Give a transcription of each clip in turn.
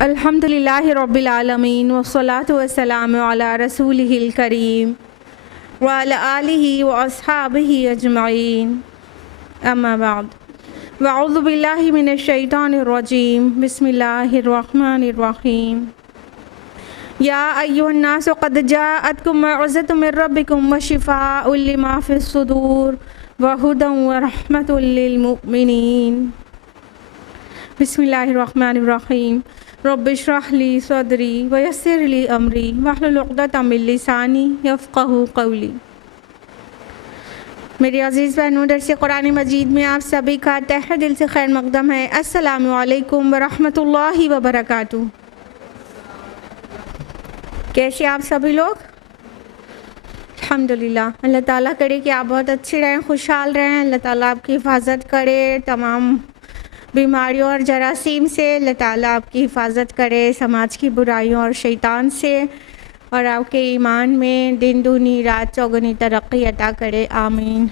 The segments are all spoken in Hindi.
अल्हम्दुलिल्लाहि रब्बिल आलमीन वस्सलातु वस्सलामु अला रसूलिहिल करीम व अला आलिहि व अस्हाबिहि अजमईन अम्मा बाद वअऊज़ु बिल्लाहि मिनश शैतानिर रजीम बिस्मिल्लाहिर रहमानिर रहीम या अय्युहन नास क़द जाअतकुम मौइज़तुम मिर रब्बिकुम व शिफ़ाउल लिमा फ़िस सुदूर व हुदन व रहमतुल लिल मुमिनीन। बिस्मिल्लाहिर्रहमानिर्रहीम रब्बिश्रह ली सदरी व यस्सिर ली अमरी वहलुल उक़दतम मिन लिसानी यफ़क़हू क़ौली। मेरे अज़ीज़ बहनों, दर्स कुरान मजीद में आप सभी का तहे दिल से खैर मक़दम है। अस्सलामु अलैकुम व रहमतुल्लाहि व बरकातुहू। कैसे आप सभी लोग? अल्हम्दुलिल्लाह। अल्लाह ताला करे कि आप बहुत अच्छे रहें, खुशहाल रहें। अल्लाह ताला आपकी हिफाजत करे तमाम बीमारियों और जरासीम से। अल्लाह ताला आपकी हिफाजत करे समाज की बुराइयों और शैतान से, और आपके ईमान में दिन दूनी रात चौगुनी तरक्की अता करे, आमीन।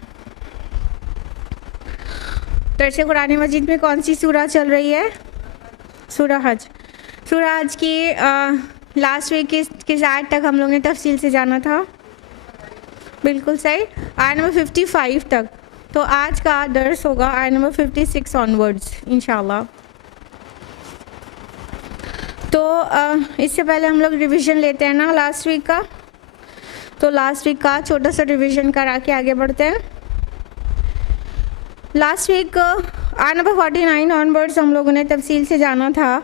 दर्स कुरान मजीद में कौन सी सूरह चल रही है? सूरह हज। सूरह हज की लास्ट वीक किस आयत तक हम लोग ने तफसील से जाना था? बिल्कुल सही, आयत नंबर 55 तक। तो आज का दर्स होगा आयत नंबर 56 ऑनवर्ड्स इंशाल्लाह। तो इससे पहले हम लोग रिवीजन लेते हैं ना लास्ट वीक का। तो लास्ट वीक का छोटा सा रिवीजन करा के आगे बढ़ते हैं। लास्ट वीक आयत नंबर 49 ऑनवर्ड्स हम लोगों ने तफसील से जाना था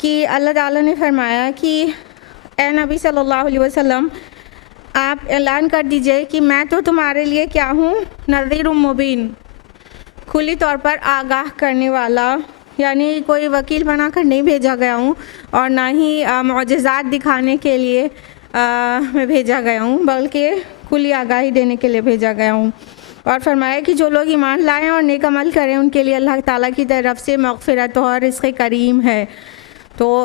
कि अल्लाह ताला ने फरमाया कि ए नबी सल्लल्लाहु अलैहि वसल्लम, आप ऐलान कर दीजिए कि मैं तो तुम्हारे लिए क्या हूँ? नज़ीरुम मुबीन, खुली तौर पर आगाह करने वाला। यानी कोई वकील बनाकर नहीं भेजा गया हूँ और ना ही मौजज़ात दिखाने के लिए मैं भेजा गया हूँ, बल्कि खुली आगाही देने के लिए भेजा गया हूँ। और फरमाया कि जो लोग ईमान लाएँ और नेक अमल करें उनके लिए अल्लाह ताला की तरफ से मग़फ़िरत और रिज़्क़ करीम है। तो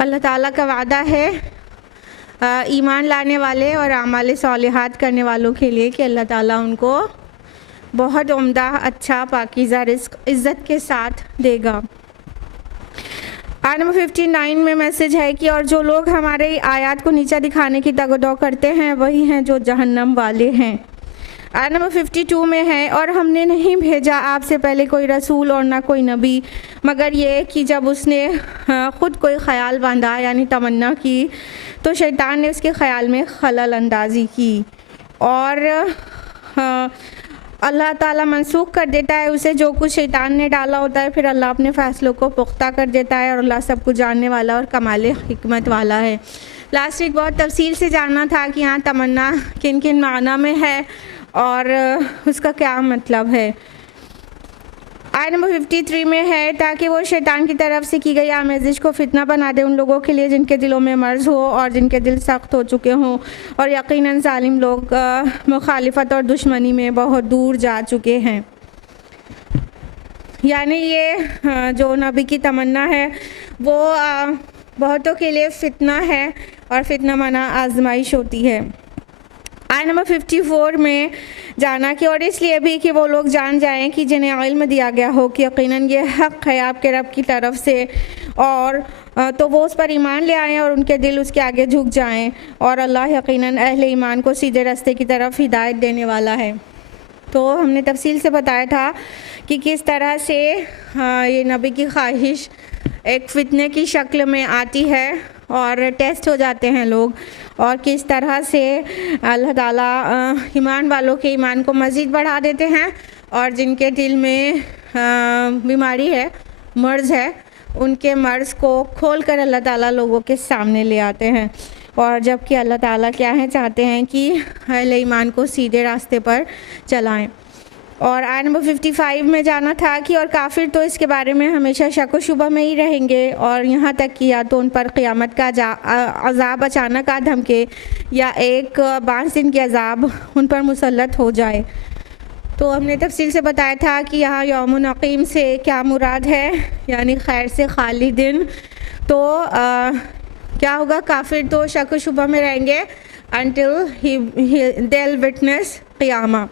अल्लाह ताला का वादा है ईमान लाने वाले और आमाल सालिहात करने वालों के लिए कि अल्लाह ताला उनको बहुत उम्दा, अच्छा, पाकीज़ा रिज़्क़ इज़्ज़त के साथ देगा। आयत नंबर 59 में मैसेज है कि और जो लोग हमारे आयत को नीचा दिखाने की तगदो करते हैं वही हैं जो जहन्नम वाले हैं। आयत नंबर 52 में है, और हमने नहीं भेजा आपसे पहले कोई रसूल और ना कोई नबी, मगर ये कि जब उसने ख़ुद कोई ख़याल बांधा यानी तमन्ना की तो शैतान ने उसके ख़याल में खलल अंदाज़ी की, और अल्लाह ताला मनसूख कर देता है उसे जो कुछ शैतान ने डाला होता है। फिर अल्लाह अपने फ़ैसलों को पुख्ता कर देता है, और अल्लाह सब कुछ जानने वाला और कमाल हिकमत वाला है। लास्ट वीक बहुत तफसील से जानना था कि यहाँ तमन्ना किन किन माना में है और उसका क्या मतलब है। आयत नंबर 53 में है, ताकि वो शैतान की तरफ से की गई आमेज़िश को फितना बना दे उन लोगों के लिए जिनके दिलों में मर्ज़ हो और जिनके दिल सख्त हो चुके हों, और यकीनन ज़ालिम लोग मुखालिफत और दुश्मनी में बहुत दूर जा चुके हैं। यानी ये जो नबी की तमन्ना है वो बहुतों के लिए फ़ितना है, और फ़ितना माना आजमाइश होती है। आयत नंबर 54 में जाना कि और इसलिए भी कि वो लोग जान जाएं कि जिन्हें इल्म दिया गया हो कि यकीनन ये हक़ है आपके रब की तरफ से, और तो वो उस पर ईमान ले आएँ और उनके दिल उसके आगे झुक जाएं, और अल्लाह यकीनन अहले ईमान को सीधे रास्ते की तरफ हिदायत देने वाला है। तो हमने तफसील से बताया था कि किस तरह से ये नबी की ख्वाहिश एक फ़ितने की शक्ल में आती है और टेस्ट हो जाते हैं लोग, और किस तरह से अल्लाह ताला ईमान वालों के ईमान को मज़ीद बढ़ा देते हैं, और जिनके दिल में बीमारी है, मर्ज़ है, उनके मर्ज़ को खोल कर अल्लाह ताला लोगों के सामने ले आते हैं। और जबकि अल्लाह ताला क्या है, चाहते हैं कि अहले ईमान को सीधे रास्ते पर चलाएं। और आयत नंबर 55 में जाना था कि और काफिर तो इसके बारे में हमेशा शक व शुबा में ही रहेंगे, और यहाँ तक कि या तो उन पर क़यामत का अज़ाब अचानक आ धमके या एक 22 दिन के अज़ाब उन पर मुसल्लत हो जाए। तो हमने तफसील से बताया था कि यहाँ यौमुन अक़ीम से क्या मुराद है, यानी खैर से खाली दिन। तो क्या होगा, काफिर तो शक व शुबा में रहेंगे until they'll witness क़यामा।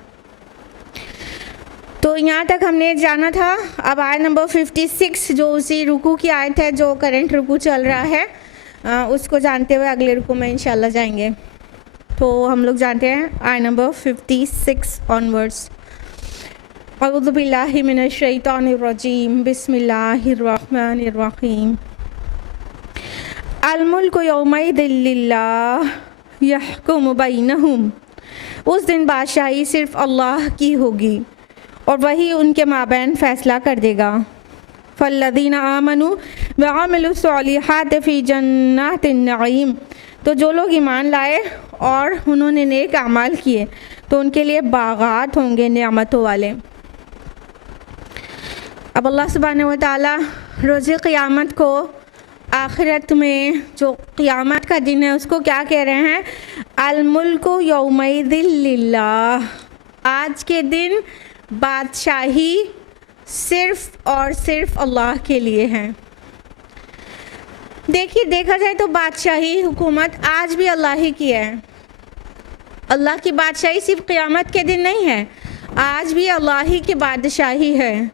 तो यहाँ तक हमने जाना था। अब आयत नंबर 56 जो उसी रुकू की आयत है जो करंट रुकू चल रहा है, उसको जानते हुए अगले रुकू में इंशाल्लाह जाएंगे। तो हम लोग जानते हैं आयत नंबर 56 ऑनवर्ड्स। अऊज़ु बिल्लाहि मिनश शैतानिर रजीम, बिस्मिल्लाहिर रहमानिर रहीम। अल मुल्कु यौमइज़िन लिल्लाह यहकुमु बैनहुम। उस दिन बादशाही सिर्फ़ अल्लाह की होगी और वही उनके माबैन फ़ैसला कर देगा। फ़ल्लज़ीना आमनू व अमिलुस्सॉलिहात फ़ी जन्नातिन नईम। तो जो लोग ईमान लाए और उन्होंने नेक अमाल किए तो उनके लिए बागात होंगे नेमतों वाले। अब अल्लाह सुब्हानहू व तआला रोज़े क़यामत को, आखिरत में जो क़यामत का दिन है, उसको क्या कह रहे हैं, अल मुल्कु यौमइज़िन लिल्लाह। आज के दिन बादशाही सिर्फ़ और सिर्फ अल्लाह के लिए है। देखिए, देखा जाए तो बादशाही हुकूमत आज भी अल्लाह ही की है। अल्लाह की बादशाही सिर्फ क़यामत के दिन नहीं है, आज भी अल्लाह ही की बादशाही है।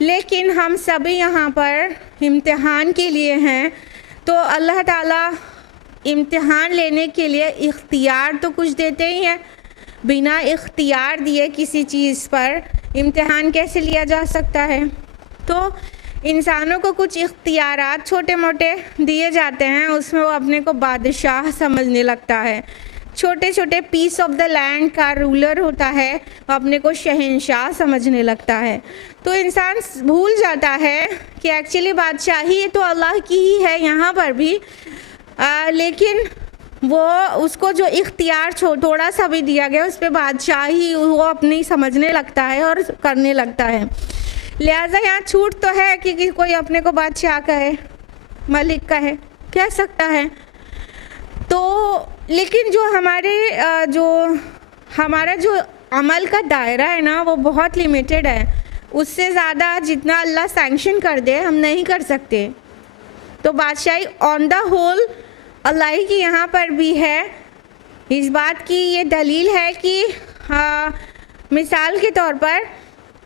लेकिन हम सभी यहाँ पर इम्तिहान के लिए हैं, तो अल्लाह ताला इम्तिहान लेने के लिए इख्तियार तो कुछ देते ही हैं। बिना इख्तियार दिए किसी चीज़ पर इम्तिहान कैसे लिया जा सकता है। तो इंसानों को कुछ इख्तियारात छोटे मोटे दिए जाते हैं, उसमें वो अपने को बादशाह समझने लगता है। छोटे छोटे पीस ऑफ द लैंड का रूलर होता है, वो अपने को शहंशाह समझने लगता है। तो इंसान भूल जाता है कि एक्चुअली बादशाही तो अल्लाह की ही है यहाँ पर भी, लेकिन वो उसको जो इख्तियार थोड़ा सा भी दिया गया उस पर बादशाही वो अपनी समझने लगता है और करने लगता है। लिहाजा यहाँ छूट तो है कि कोई अपने को बादशाह कहे, मलिक कहे, कह सकता है। तो लेकिन जो हमारा जो अमल का दायरा है ना, वो बहुत लिमिटेड है। उससे ज़्यादा जितना अल्लाह सैंक्शन कर दे हम नहीं कर सकते। तो बादशाही ऑन द होल अल्लाह की यहाँ पर भी है। इस बात की ये दलील है कि मिसाल के तौर पर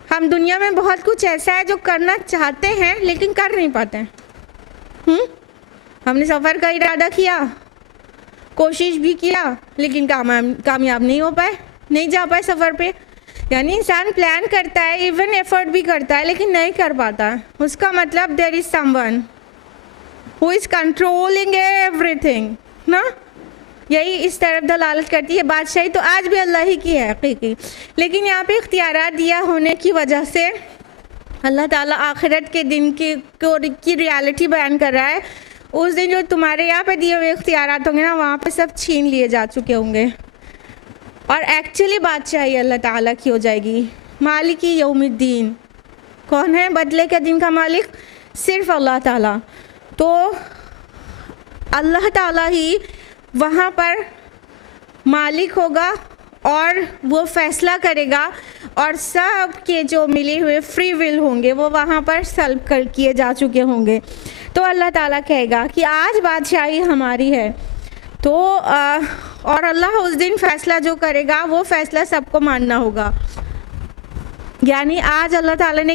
हम दुनिया में बहुत कुछ ऐसा है जो करना चाहते हैं लेकिन कर नहीं पाते हैं। हमने सफ़र का इरादा किया, कोशिश भी किया, लेकिन कामयाब नहीं हो पाए, नहीं जा पाए सफ़र पे। यानी इंसान प्लान करता है, इवन एफर्ट भी करता है, लेकिन नहीं कर पाता। उसका मतलब there is someone who is controlling everything ना। यही इस तरफ दलालत करती है। बादशाही तो आज भी अल्लाह ही की है हकीकी, लेकिन यहाँ पे इख्तियारात दिया होने की वजह से अल्लाह ताला आखिरत के दिन की रियलिटी बयान कर रहा है। उस दिन जो तुम्हारे यहाँ पे दिए हुए इख्तियारात होंगे ना, वहाँ पे सब छीन लिए जा चुके होंगे और एक्चुअली बादशाही अल्लाह ताला की हो जाएगी। मालिकी यौमिद्दीन कौन है? बदले के दिन का मालिक सिर्फ अल्लाह ताला। तो अल्लाह ताला ही वहाँ पर मालिक होगा और वो फ़ैसला करेगा, और सब के जो मिले हुए फ्री विल होंगे वो वहाँ पर सल्ब कर किए जा चुके होंगे। तो अल्लाह ताला कहेगा कि आज बादशाही हमारी है। तो और अल्लाह उस दिन फ़ैसला जो करेगा वो फ़ैसला सबको मानना होगा। यानी आज अल्लाह ताला ने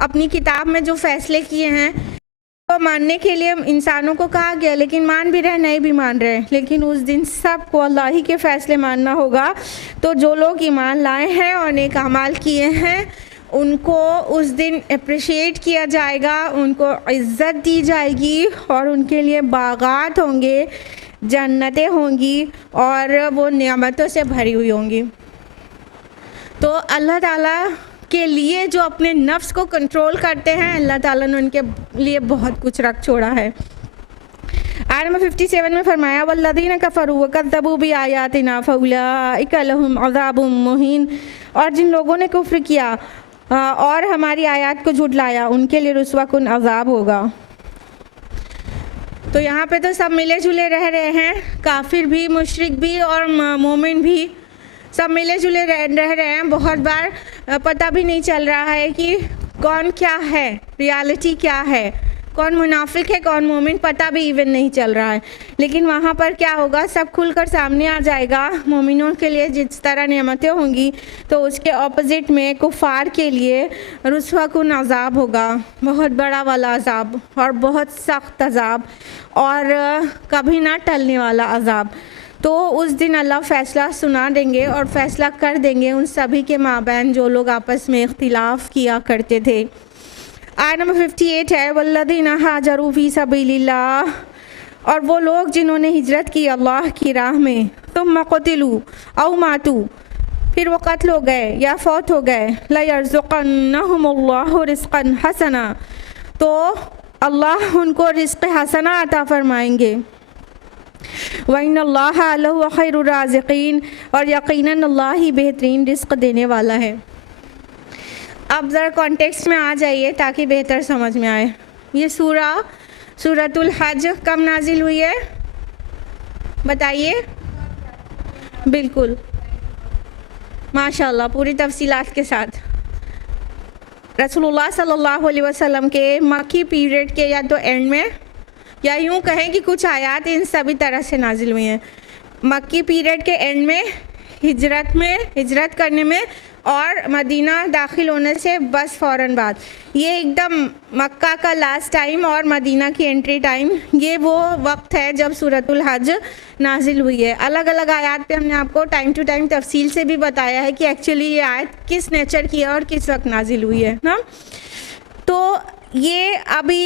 अपनी किताब में जो फ़ैसले किए हैं तो मानने के लिए इंसानों को कहा गया, लेकिन मान भी रहे नहीं भी मान रहे, लेकिन उस दिन सबको अल्लाह ही के फ़ैसले मानना होगा। तो जो लोग ईमान लाए हैं और नेक अमाल किए हैं उनको उस दिन अप्रिशिएट किया जाएगा, उनको इज़्ज़त दी जाएगी और उनके लिए बागात होंगे, जन्नतें होंगी और वो नियामतों से भरी हुई होंगी। तो अल्लाह ताला के लिए जो अपने नफ्स को कंट्रोल करते हैं, अल्लाह ताला ने उनके लिए बहुत कुछ रख छोड़ा है। आयत नंबर 57 में फरमाया वल्लज़ीना कफ़रू व कज़्ज़बू बि आयातिना फ़उलाइका लहुम अज़ाबुम मुहीन, और जिन लोगों ने कुफ्र किया और हमारी आयत को झुटलाया उनके लिए रुस्वा कुन अज़ाब होगा। तो यहाँ पे तो सब मिले जुले रह रहे हैं, काफिर भी, मुशरिक भी और मोमिन भी, सब मिले जुले रह रहे हैं। बहुत बार पता भी नहीं चल रहा है कि कौन क्या है, रियलिटी क्या है, कौन मुनाफिक है कौन मोमिन, पता भी इवन नहीं चल रहा है। लेकिन वहाँ पर क्या होगा, सब खुलकर सामने आ जाएगा। मोमिनों के लिए जिस तरह नेमतें होंगी तो उसके ऑपोजिट में कुफार के लिए रुस्वा कुन अज़ाब होगा, बहुत बड़ा वाला अज़ाब और बहुत सख्त अज़ाब और कभी ना टलने वाला अज़ाब। तो उस दिन अल्लाह फ़ैसला सुना देंगे और फ़ैसला कर देंगे उन सभी के माबैन जो लोग आपस में इख्तिलाफ़ किया करते थे। आयत नंबर 58 है वल्लज़ीना हाजरू फ़ी सबीलिल्लाह, और वो लोग जिन्होंने हिजरत की अल्लाह की राह में, तुम क़ुतिलू औ मातू, फिर वो कत्ल हो गए या फौत हो गए, ला यरज़ुक़न्नहुमुल्लाहु रिज़्क़न हसना, तो अल्लाह उनको रिज़्क़ हसना अता फरमाएंगे। व इन्नल्लाहा लहु खैरुर राज़िक़ीन, और यकीनन अल्लाह ही बेहतरीन रिज़्क़ देने वाला है। अब ज़रा कॉन्टेक्स्ट में आ जाइए ताकि बेहतर समझ में आए। ये सूरतुल हज कब नाजिल हुई है बताइए? बिल्कुल, माशाल्लाह, पूरी तफसीलात के साथ। रसूलुल्लाह सल्लल्लाहु अलैहि वसल्लम के मक्की पीरियड के या तो एंड में, या यूँ कहें कि कुछ आयात इन सभी तरह से नाजिल हुई हैं। मक्की पीरियड के एंड में, हिजरत करने में, और मदीना दाखिल होने से बस फ़ौरन बाद, ये एकदम मक्का का लास्ट टाइम और मदीना की एंट्री टाइम, ये वो वक्त है जब सूरतुल हज नाजिल हुई है। अलग अलग आयत पे हमने आपको टाइम टू टाइम तफसील से भी बताया है कि एक्चुअली ये आयत किस नेचर की है और किस वक्त नाजिल हुई है ना। तो ये अभी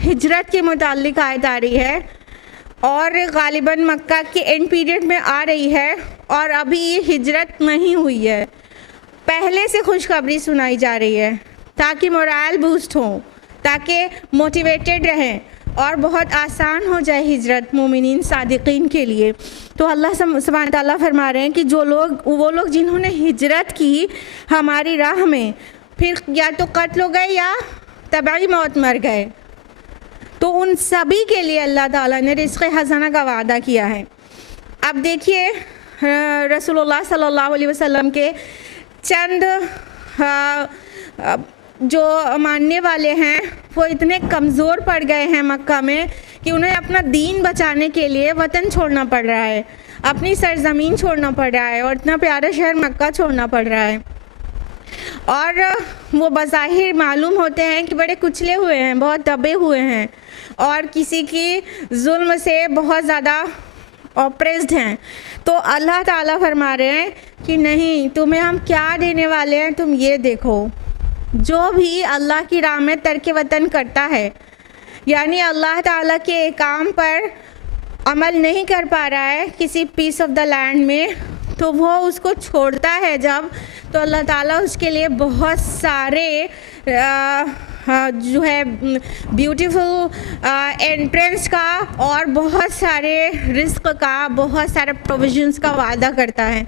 हिजरत के मुताल्लिक आयत आ रही है और गालिबन मक्का के एंड पीरियड में आ रही है, और अभी ये हिजरत नहीं हुई है, पहले से खुशखबरी सुनाई जा रही है ताकि मोरल बूस्ट हो, ताकि मोटिवेटेड रहें और बहुत आसान हो जाए हिजरत मोमिनीन सादिकीन के लिए। तो अल्लाह सुब्हान तआला फरमा रहे हैं कि वो लोग जिन्होंने हिजरत की हमारी राह में, फिर या तो कत्ल हो गए या तबाही मौत मर गए, तो उन सभी के लिए अल्लाह ताला ने रिज़्क़ हसना का वादा किया है। अब देखिए रसूलुल्लाह सल्लल्लाहु अलैहि वसल्लम के चंद जो मानने वाले हैं वो इतने कमज़ोर पड़ गए हैं मक्का में कि उन्हें अपना दीन बचाने के लिए वतन छोड़ना पड़ रहा है, अपनी सरज़मीन छोड़ना पड़ रहा है और इतना प्यारा शहर मक्का छोड़ना पड़ रहा है। और वो बज़ाहिर मालूम होते हैं कि बड़े कुचले हुए हैं, बहुत दबे हुए हैं और किसी की जुल्म से बहुत ज़्यादा ऑप्रेस्ड हैं। तो अल्लाह ताला फरमा रहे हैं कि नहीं, तुम्हें हम क्या देने वाले हैं, तुम ये देखो। जो भी अल्लाह की राह में तर्क वतन करता है, यानी अल्लाह ताला के काम पर अमल नहीं कर पा रहा है किसी पीस ऑफ द लैंड में, तो वो उसको छोड़ता है जब, तो अल्लाह ताला उसके लिए बहुत सारे जो है ब्यूटीफुल एंट्रेंस का और बहुत सारे रिस्क का, बहुत सारे प्रोविजंस का वादा करता है।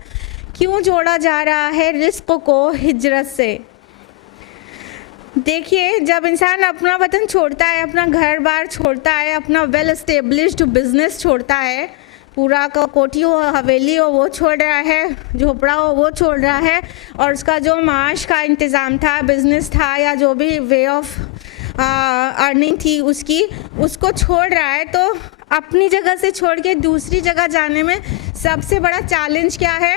क्यों जोड़ा जा रहा है रिस्क को हिजरत से? देखिए, जब इंसान अपना वतन छोड़ता है, अपना घर बार छोड़ता है, अपना वेल एस्टेब्लिश्ड बिजनेस छोड़ता है, पूरा का कोठी हो, हवेली हो, वो छोड़ रहा है, झोपड़ा हो वो छोड़ रहा है, और उसका जो माश का इंतज़ाम था, बिज़नेस था, या जो भी वे ऑफ अर्निंग थी उसको छोड़ रहा है, तो अपनी जगह से छोड़ के दूसरी जगह जाने में सबसे बड़ा चैलेंज क्या है?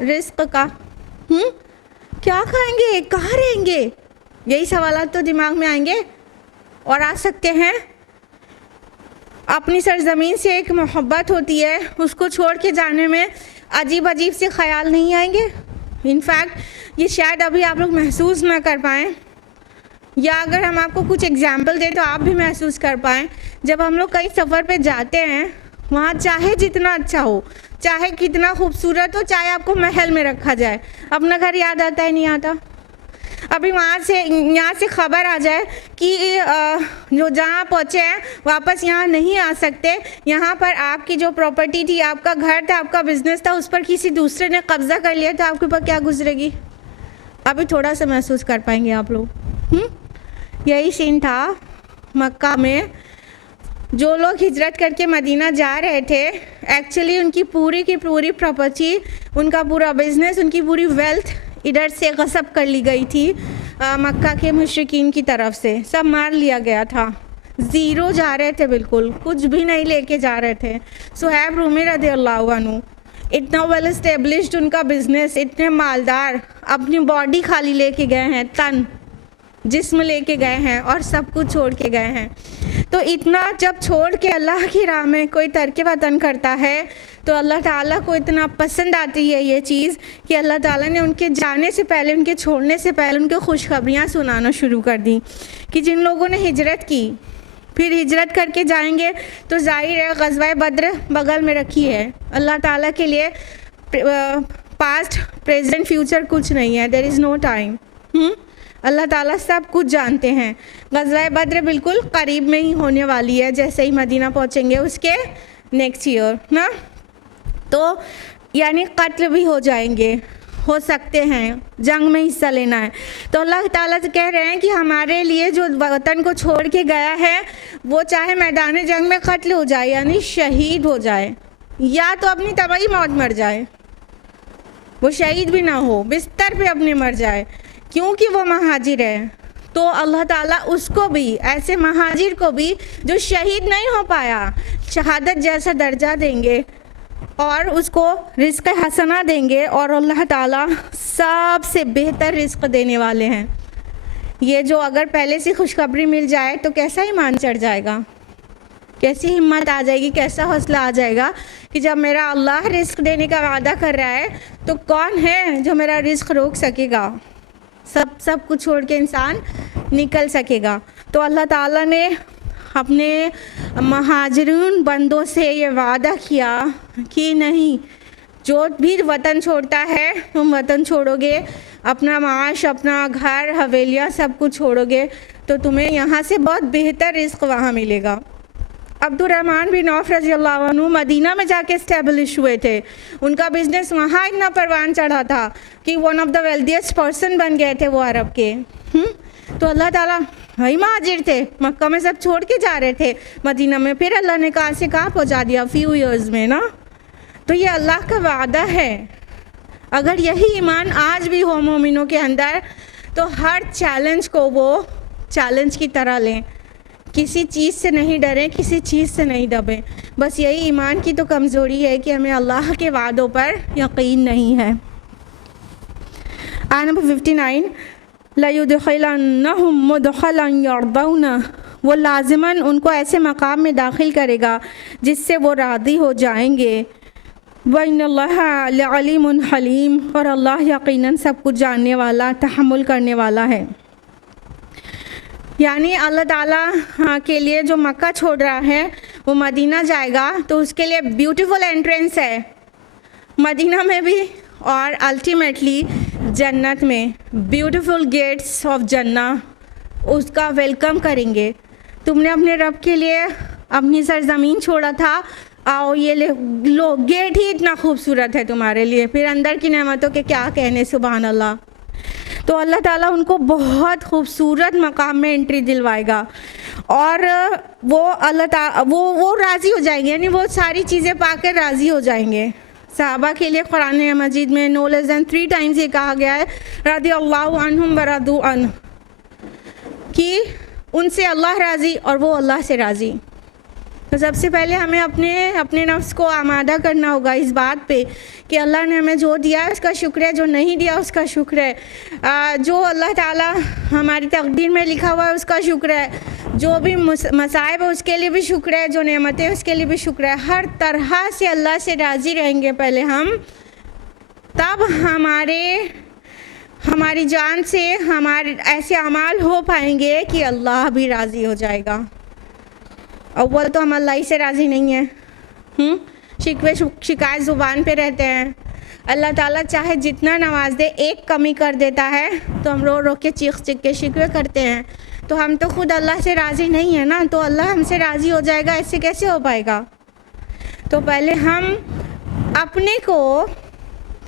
रिस्क का। क्या खाएंगे, कहाँ रहेंगे, यही सवालात तो दिमाग में आएंगे और आ सकते हैं। अपनी सरज़मीन से एक मोहब्बत होती है, उसको छोड़ के जाने में अजीब अजीब से ख़याल नहीं आएंगे? इनफैक्ट ये शायद अभी आप लोग महसूस ना कर पाएँ, या अगर हम आपको कुछ एग्जाम्पल दें तो आप भी महसूस कर पाएँ। जब हम लोग कहीं सफ़र पे जाते हैं, वहाँ चाहे जितना अच्छा हो, चाहे कितना खूबसूरत हो, चाहे आपको महल में रखा जाए, अपना घर याद आता है नहीं आता? अभी वहाँ से यहाँ से खबर आ जाए कि जो जहाँ पहुँचे हैं वापस यहाँ नहीं आ सकते, यहाँ पर आपकी जो प्रॉपर्टी थी, आपका घर था, आपका बिजनेस था, उस पर किसी दूसरे ने कब्जा कर लिया, तो आपके ऊपर क्या गुजरेगी? अभी थोड़ा सा महसूस कर पाएंगे आप लोग। यही सीन था मक्का में। जो लोग हिजरत करके मदीना जा रहे थे, एक्चुअली उनकी पूरी की पूरी प्रॉपर्टी, उनका पूरा बिजनेस, उनकी पूरी वेल्थ इधर से गसब कर ली गई थी मक्का के मुशरिकीन की तरफ से। सब मार लिया गया था, ज़ीरो जा रहे थे, बिल्कुल कुछ भी नहीं लेके जा रहे थे। सुहैब रूमी रज़ियल्लाहु अन्हु, इतना वेल इस्टेब्लिश्ड उनका बिजनेस, इतने मालदार, अपनी बॉडी खाली लेके गए हैं, तन जिस्म लेके गए हैं और सब कुछ छोड़ के गए हैं। तो इतना जब छोड़ के अल्लाह की राह में कोई तर्क वतन करता है तो अल्लाह ताला को इतना पसंद आती है ये चीज़ कि अल्लाह ताला ने उनके जाने से पहले, उनके छोड़ने से पहले उनके खुशखबरियाँ सुनाना शुरू कर दी कि जिन लोगों ने हिजरत की, फिर हिजरत करके जाएंगे, तो जाहिर है ग़ज़वा बद्र बगल में रखी है। अल्लाह ताला के लिए पास्ट प्रेजेंट फ्यूचर कुछ नहीं है, देयर इज़ नो टाइम। अल्लाह ताला सब कुछ जानते हैं। ग़ज़वा बद्र बिल्कुल करीब में ही होने वाली है, जैसे ही मदीना पहुँचेंगे उसके नेक्स्ट ईयर ना। तो यानी कत्ल भी हो जाएंगे, हो सकते हैं, जंग में हिस्सा लेना है। तो अल्लाह ताला से कह रहे हैं कि हमारे लिए जो वतन को छोड़ के गया है वो चाहे मैदान जंग में कत्ल हो जाए, यानी शहीद हो जाए, या तो अपनी तबाही मौत मर जाए, वो शहीद भी ना हो, बिस्तर पे अपने मर जाए, क्योंकि वो महाजिर है। तो अल्लाह ताला उसको भी, ऐसे महाजिर को भी जो शहीद नहीं हो पाया, शहादत जैसा दर्जा देंगे और उसको रिस्क हसना देंगे, और अल्लाह ताला सबसे बेहतर रिस्क देने वाले हैं। ये जो अगर पहले से खुशखबरी मिल जाए तो कैसा ईमान चढ़ जाएगा, कैसी हिम्मत आ जाएगी, कैसा हौसला आ जाएगा कि जब मेरा अल्लाह रिस्क देने का वादा कर रहा है तो कौन है जो मेरा रिस्क रोक सकेगा। सब कुछ छोड़ के इंसान निकल सकेगा। तो अल्लाह ताला ने अपने महाजिरून बंदों से ये वादा किया कि नहीं, जो भी वतन छोड़ता है, तुम वतन छोड़ोगे, अपना माश, अपना घर, हवेलियाँ सब कुछ छोड़ोगे, तो तुम्हें यहाँ से बहुत बेहतर रिस्क वहाँ मिलेगा। अब्दुर्रहमान बिन औफ रज़ियल्लाहु अन्हु मदीना में जाके इस्टेब्लिश हुए थे। उनका बिजनेस वहाँ इतना परवान चढ़ा था कि one of the wealthiest person बन गए थे वो अरब के। तो अल्लाह ताला, वही महाजिर थे, मक्का में सब छोड़ के जा रहे थे, मदीना में फिर अल्लाह ने कहाँ से कहाँ पहुँचा दिया, फ्यू ईयर्स में ना। तो ये अल्लाह का वादा है। अगर यही ईमान आज भी हो मोमिनों के अंदर, तो हर चैलेंज को वो चैलेंज की तरह लें, किसी चीज़ से नहीं डरें, किसी चीज़ से नहीं दबें। बस यही ईमान की तो कमज़ोरी है कि हमें अल्लाह के वादों पर यकीन नहीं है। आयत नंबर 59, लयुदखिलन्नहुम मुदखलन यर्दौना, वो लाजिमन उनको ऐसे मकाम में दाखिल करेगा जिससे वो राज़ी हो जाएंगे। वइन्नल्लाहा लअलीमुन हलीम, और अल्लाह यकीनन सब कुछ जानने वाला, तहम्मुल करने वाला है। यानी अल्लाह ताला के लिए जो मक्का छोड़ रहा है वो मदीना जाएगा, तो उसके लिए ब्यूटीफुल एंट्रेंस है मदीना में भी, और अल्टीमेटली जन्नत में ब्यूटीफुल गेट्स ऑफ जन्ना उसका वेलकम करेंगे। तुमने अपने रब के लिए अपनी सरज़मीन छोड़ा था, आओ ये लो, गेट ही इतना खूबसूरत है तुम्हारे लिए, फिर अंदर की नेमतों के क्या कहने, सुभान अल्लाह। तो अल्लाह ताला उनको बहुत खूबसूरत मकाम में एंट्री दिलवाएगा, और वो अल्लाह ताला वो राज़ी हो जाएंगे, यानी वो सारी चीज़ें पाकर राज़ी हो जाएंगे। सहाबा के लिए कुरान मजीद में नो लेस दैन 3 टाइम्स ये कहा गया है, रज़ियल्लाहु अन्हुम व रज़ू अन्हु, कि उनसे अल्लाह राज़ी और वो अल्लाह से राज़ी। तो सबसे पहले हमें अपने नफ्स को आमादा करना होगा इस बात पे कि अल्लाह ने हमें जो दिया है उसका शुक्र है, जो नहीं दिया उसका शुक्र है, जो अल्लाह ताला हमारी तकदीर में लिखा हुआ है उसका शुक्र है, जो भी मसाइब है उसके लिए भी शुक्र है, जो नेमतें उसके लिए भी शुक्र है। हर तरह से अल्लाह से राज़ी रहेंगे पहले हम, तब हमारी जान से हमारे ऐसे अमाल हो पाएंगे कि अल्लाह भी राज़ी हो जाएगा। अव्वल तो हम अल्लाह ही से राज़ी नहीं हैं, शिकवे शिकायत ज़ुबान पे रहते हैं, अल्लाह ताला चाहे जितना नवाज दे, एक कमी कर देता है तो हम रो रो के चीख चीख के शिकवे करते हैं। तो हम तो खुद अल्लाह से राज़ी नहीं है ना, तो अल्लाह हमसे राज़ी हो जाएगा, ऐसे कैसे हो पाएगा। तो पहले हम अपने को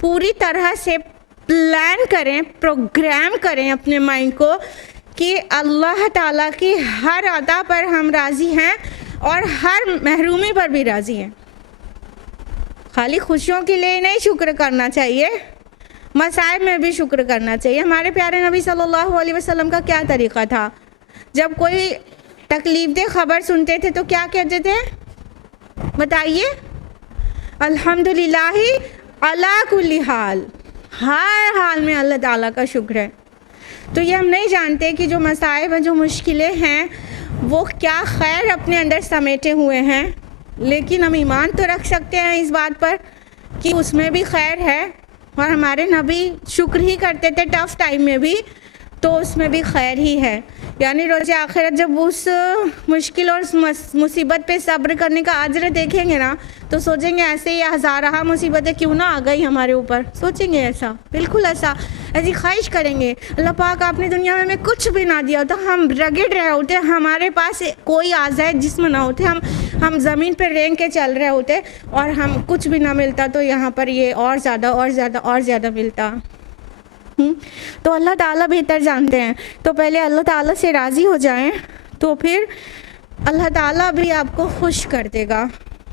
पूरी तरह से प्लान करें, प्रोग्राम करें अपने माइंड को कि अल्लाह ताला की हर अदा पर हम राज़ी हैं और हर महरूमी पर भी राज़ी हैं। खाली खुशियों के लिए नहीं शुक्र करना चाहिए, मसाइब में भी शुक्र करना चाहिए। हमारे प्यारे नबी सल्लल्लाहु अलैहि वसल्लम का क्या तरीक़ा था, जब कोई तकलीफ़देह ख़बर सुनते थे तो क्या कहते थे, बताइए? अल्हम्दुलिल्लाहि अला कुल्ली हाल, हर हाल में अल्लाह ताला का शुक्र है। तो ये हम नहीं जानते कि जो मसाइब हैं, जो मुश्किलें हैं, वो क्या खैर अपने अंदर समेटे हुए हैं, लेकिन हम ईमान तो रख सकते हैं इस बात पर कि उसमें भी खैर है। और हमारे नबी शुक्र ही करते थे टफ़ टाइम में भी, तो उसमें भी खैर ही है। यानी रोज़ आखिरत जब उस मुश्किल और मुसीबत पे सब्र करने का अजर देखेंगे ना, तो सोचेंगे ऐसे ही हज़ारा मुसीबतें क्यों ना आ गई हमारे ऊपर, सोचेंगे ऐसा, बिल्कुल ऐसी ख्वाहिश करेंगे। अल्लाह पाक आपने दुनिया में हमें कुछ भी ना दिया होता, हम रगड़ रहे होते, हमारे पास कोई आज़ाद जिस्म ना होते, हम ज़मीन पर रेंग के चल रहे होते और हम कुछ भी ना मिलता, तो यहाँ पर ये और ज़्यादा मिलता। तो अल्लाह ताला बेहतर जानते हैं। तो पहले अल्लाह ताला से राज़ी हो जाएं, तो फिर अल्लाह ताला भी आपको खुश कर देगा।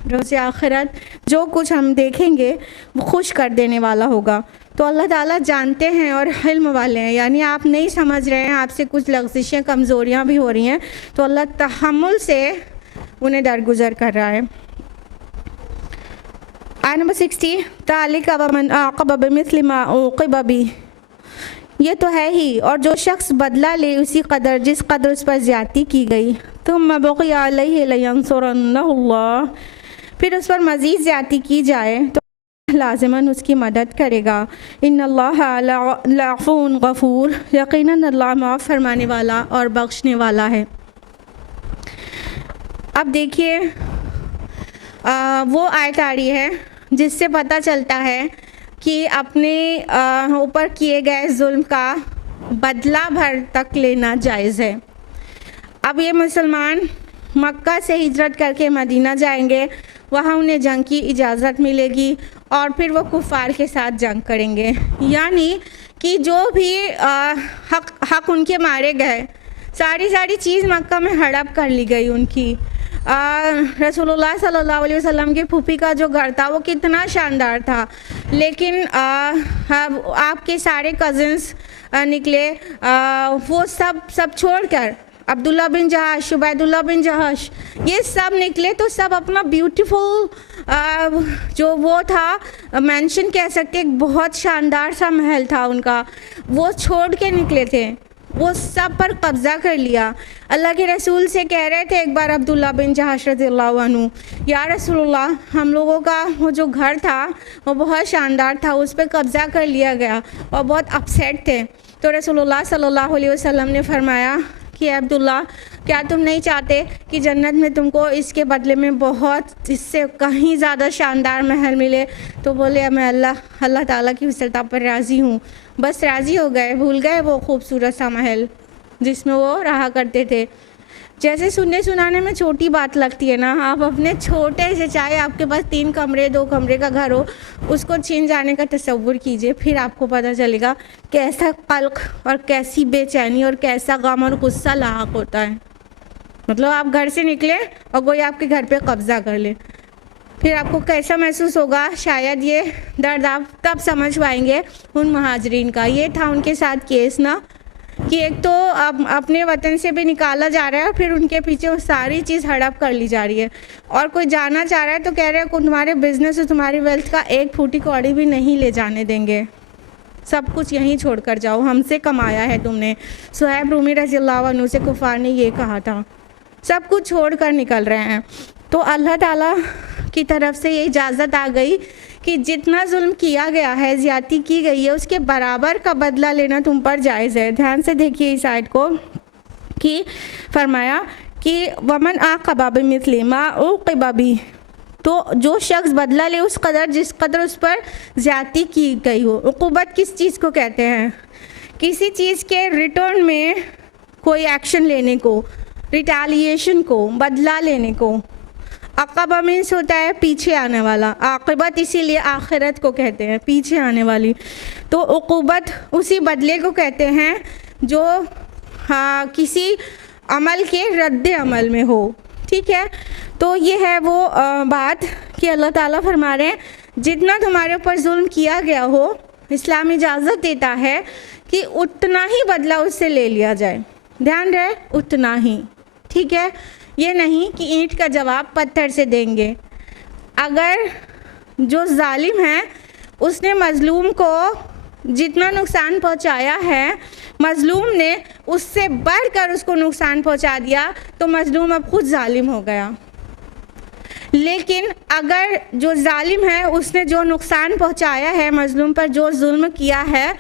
रोज़े आखिरत जो कुछ हम देखेंगे वो खुश कर देने वाला होगा। तो अल्लाह ताला जानते हैं और इल्म वाले हैं, यानी आप नहीं समझ रहे हैं, आपसे कुछ लग़ज़िशें कमज़ोरियाँ भी हो रही हैं, तो अल्लाह तहम्मुल से उन्हें दरगुज़र कर रहा है। आयत नंबर 60, तालिका वमन आक़ब बिमिस्लि मा उक़िब बिही, ये तो है ही, और जो शख्स बदला ले उसी कदर जिस कदर उस पर ज़्यादती की गई, तुम बक़िया अलैहि लयंसुरन्नहुल्लाह, फिर उस पर मज़ीद ज़्यादती की जाए तो लाज़िमन उसकी मदद करेगा। इन्नल्लाह लअफ़ून गफ़ूर, यकीनन अल्लाह माफ़ फरमाने वाला और बख्शने वाला है। अब देखिए वो आयत आ रही है जिससे पता चलता है कि अपने ऊपर किए गए जुल्म का बदला भर तक लेना जायज़ है। अब ये मुसलमान मक्का से हिजरत करके मदीना जाएंगे, वहाँ उन्हें जंग की इजाज़त मिलेगी और फिर वो कुफ़ार के साथ जंग करेंगे। यानी कि जो भी हक उनके मारे गए, सारी चीज़ मक्का में हड़प कर ली गई उनकी। रसूलुल्लाह सल्लल्लाहु अलैहि वसल्लम के फूफी का जो घर था वो कितना शानदार था, लेकिन आपके सारे कज़िन्स निकले, वो सब छोड़कर अब्दुल्ला बिन जहाश, शुबैदुल्लाह बिन जहाश, ये सब निकले, तो सब अपना ब्यूटीफुल जो वो था मेंशन कह सकते, एक बहुत शानदार सा महल था उनका, वो छोड़ के निकले थे, वो सब पर कब्ज़ा कर लिया। अल्लाह के रसूल से कह रहे थे एक बार अब्दुल्ला बिन जहाश रज़ियल्लाहु अन्हु, या रसूलुल्लाह, हम लोगों का वो जो घर था वो बहुत शानदार था, उस पर कब्ज़ा कर लिया गया और बहुत अपसेट थे। तो रसूलुल्लाह सल्लल्लाहु अलैहि वसल्लम ने फरमाया कि अब्दुल्ला, क्या तुम नहीं चाहते कि जन्नत में तुमको इसके बदले में बहुत इससे कहीं ज़्यादा शानदार महल मिले? तो बोले मैं अल्लाह ताला की विसलता पर राज़ी हूँ। बस राज़ी हो गए, भूल गए वो खूबसूरत सा महल जिसमें वो रहा करते थे। जैसे सुनने सुनाने में छोटी बात लगती है ना, आप अपने छोटे से, चाहे आपके पास 3 कमरे 2 कमरे का घर हो, उसको छीन जाने का तसव्वुर कीजिए, फिर आपको पता चलेगा कैसा कल्क और कैसी बेचैनी और कैसा गम और गुस्सा लाहक होता है। मतलब आप घर से निकले और कोई आपके घर पे कब्ज़ा कर ले, फिर आपको कैसा महसूस होगा। शायद ये दर्द आप तब समझ पाएंगे उन महाजरीन का। ये था उनके साथ केस ना, कि एक तो अपने वतन से भी निकाला जा रहा है और फिर उनके पीछे वो सारी चीज़ हड़प कर ली जा रही है, और कोई जाना चाह रहा है तो कह रहे हैं तुम्हारे बिजनेस और तुम्हारी वेल्थ का एक फूटी कौड़ी भी नहीं ले जाने देंगे, सब कुछ यहीं छोड़ कर जाओ, हमसे कमाया है तुमने। सुहैब रूमी रज़ियल्लाहु अन्हु से कुफार ने ये कहा था। सब कुछ छोड़ कर निकल रहे हैं। तो अल्लाह ताला की तरफ से ये इजाज़त आ गई कि जितना जुल्म किया गया है, ज़्यादती की गई है, उसके बराबर का बदला लेना तुम पर जायज़ है। ध्यान से देखिए इस आयत को कि फरमाया कि वमन आक़ब बिमिस्लि मा उक़िब बिही, तो जो शख्स बदला ले उस कदर जिस कदर उस पर ज़्यादती की गई हो। उक़ूबत किस चीज़ को कहते हैं? किसी चीज़ के रिटर्न में कोई एक्शन लेने को, रिटालिएशन को, बदला लेने को। अक़बा मीन्स होता है पीछे आने वाला, आक़िबत इसीलिए आखिरत को कहते हैं, पीछे आने वाली। तो उक़ूबत उसी बदले को कहते हैं जो किसी अमल के रद्द अमल में हो। ठीक है, तो ये है वो बात कि अल्लाह ताला फरमा रहे हैं जितना तुम्हारे ऊपर जुल्म किया गया हो, इस्लाम इजाज़त देता है कि उतना ही बदला उससे ले लिया जाए। ध्यान रहे, उतना ही। ठीक है, ये नहीं कि ईंट का जवाब पत्थर से देंगे। अगर जो जालिम है उसने मज़लूम को जितना नुकसान पहुंचाया है, मज़लूम ने उससे बढ़कर उसको नुकसान पहुंचा दिया, तो मज़लूम अब खुद जालिम हो गया। लेकिन अगर जो जालिम है उसने जो नुकसान पहुंचाया है, मज़लूम पर जो जुल्म किया है,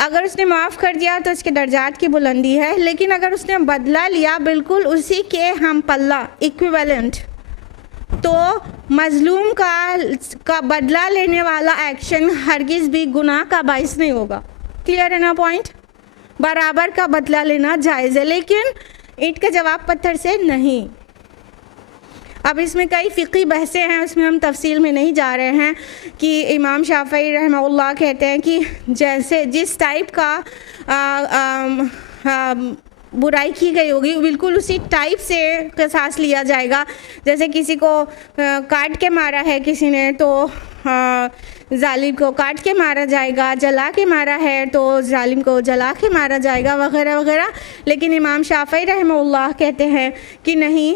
अगर उसने माफ़ कर दिया तो उसके दर्जात की बुलंदी है। लेकिन अगर उसने बदला लिया बिल्कुल उसी के हम पल्ला, इक्विवेलेंट, तो मज़लूम का बदला लेने वाला एक्शन हरगिज़ भी गुनाह का बाइस नहीं होगा। क्लियर है ना पॉइंट? बराबर का बदला लेना जायज़ है, लेकिन ईंट का जवाब पत्थर से नहीं। अब इसमें कई फ़िक़ही बहसें हैं, उसमें हम तफसील में नहीं जा रहे हैं कि इमाम शाफ़ई रहमहुल्लाह कहते हैं कि जैसे जिस टाइप का बुराई की गई होगी बिल्कुल उसी टाइप से क़िसास लिया जाएगा। जैसे किसी को काट के मारा है किसी ने, तो जालिम को काट के मारा जाएगा, जला के मारा है तो जालिम को जला के मारा जाएगा, वगैरह वगैरह। लेकिन इमाम शाफ़ई रहमहुल्लाह कहते हैं कि नहीं,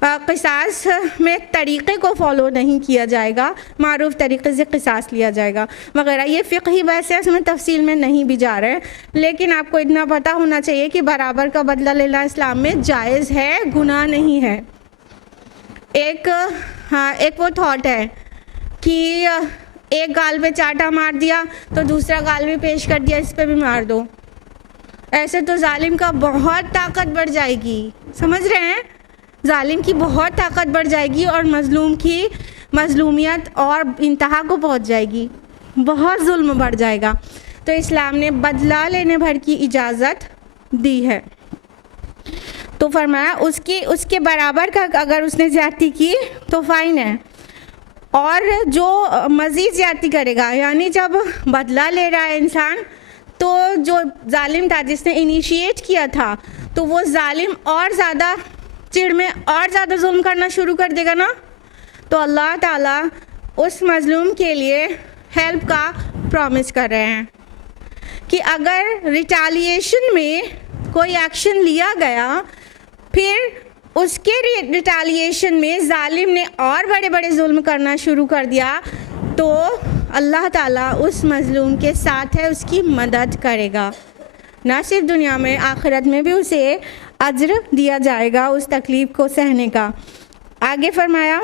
क़िसास में तरीक़े को फ़ॉलो नहीं किया जाएगा, मारूफ़ तरीक़े से क़िसास लिया जाएगा वगैरह। ये फ़िक़ही बहस है, उसमें तफसील में नहीं भी जा रहे हैं, लेकिन आपको इतना पता होना चाहिए कि बराबर का बदला लेना इस्लाम में जायज़ है, गुनाह नहीं है। एक वो थॉट है कि एक गाल पे चाटा मार दिया तो दूसरा गाल भी पेश कर दिया, इस पर भी मार दो। ऐसे तो जालिम का बहुत ताकत बढ़ जाएगी, समझ रहे हैं? जालिम की बहुत ताकत बढ़ जाएगी और मज़लूम की मज़लूमियत और इंतहा को पहुंच जाएगी, बहुत जुल्म बढ़ जाएगा। तो इस्लाम ने बदला लेने भर की इजाज़त दी है। तो फरमाया उसके बराबर का अगर उसने ज़्यादती की तो फ़ाइन है, और जो मज़ीद ज़्यादती करेगा, यानी जब बदला ले रहा है इंसान, तो जो जालिम था जिसने इनिशिएट किया था, तो वो जालिम और ज़्यादा चिड़ में और ज़्यादा जुल्म करना शुरू कर देगा ना, तो अल्लाह ताला उस मज़लूम के लिए हेल्प का प्रॉमिस कर रहे हैं कि अगर रिटालिएशन में कोई एक्शन लिया गया, फिर उसके रिटालिएशन में जालिम ने और बड़े बड़े जुल्म करना शुरू कर दिया, तो अल्लाह ताला उस मज़लूम के साथ है, उसकी मदद करेगा। ना सिर्फ दुनिया में, आखिरत में भी उसे अज्र दिया जाएगा उस तकलीफ़ को सहने का। आगे फरमाया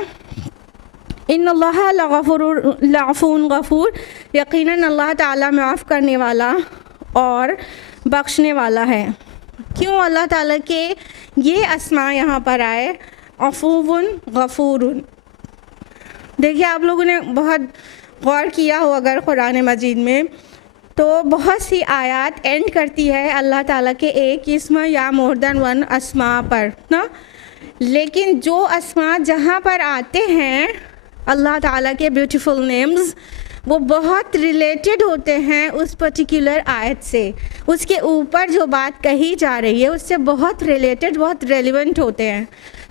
इन्नल्लाह लअफ़ून गफ़ूर, यकीनन अल्लाह ताला माफ़ करने वाला और बख्शने वाला है। क्यों अल्लाह ताला के ये अस्मा यहाँ पर आए, अफ़ूवुन गफ़ूरुन? देखिए, आप लोगों ने बहुत गौर किया हो अगर कुरान मजीद में, तो बहुत सी आयत एंड करती है अल्लाह ताला के एक इस्म या मोर देन वन अस्मा पर ना, लेकिन जो अस्मा जहाँ पर आते हैं अल्लाह ताला के ब्यूटीफुल नेम्स, वो बहुत रिलेटेड होते हैं उस पर्टिकुलर आयत से। उसके ऊपर जो बात कही जा रही है उससे बहुत रिलेटेड, बहुत रेलिवेंट होते हैं।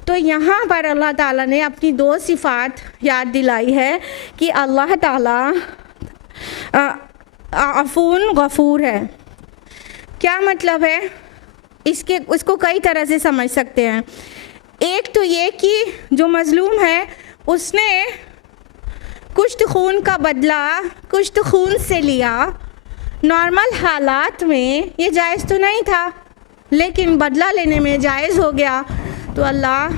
तो यहाँ पर अल्लाह ताला ने अपनी दो सिफ़ात याद दिलाई है कि अल्लाह ताला अफ़ून गफ़ूर है। क्या मतलब है उसको कई तरह से समझ सकते हैं। एक तो ये कि जो मज़लूम है उसने कुछ खून का बदला कुछ खून से लिया, नॉर्मल हालात में ये जायज़ तो नहीं था, लेकिन बदला लेने में जायज़ हो गया। तो अल्लाह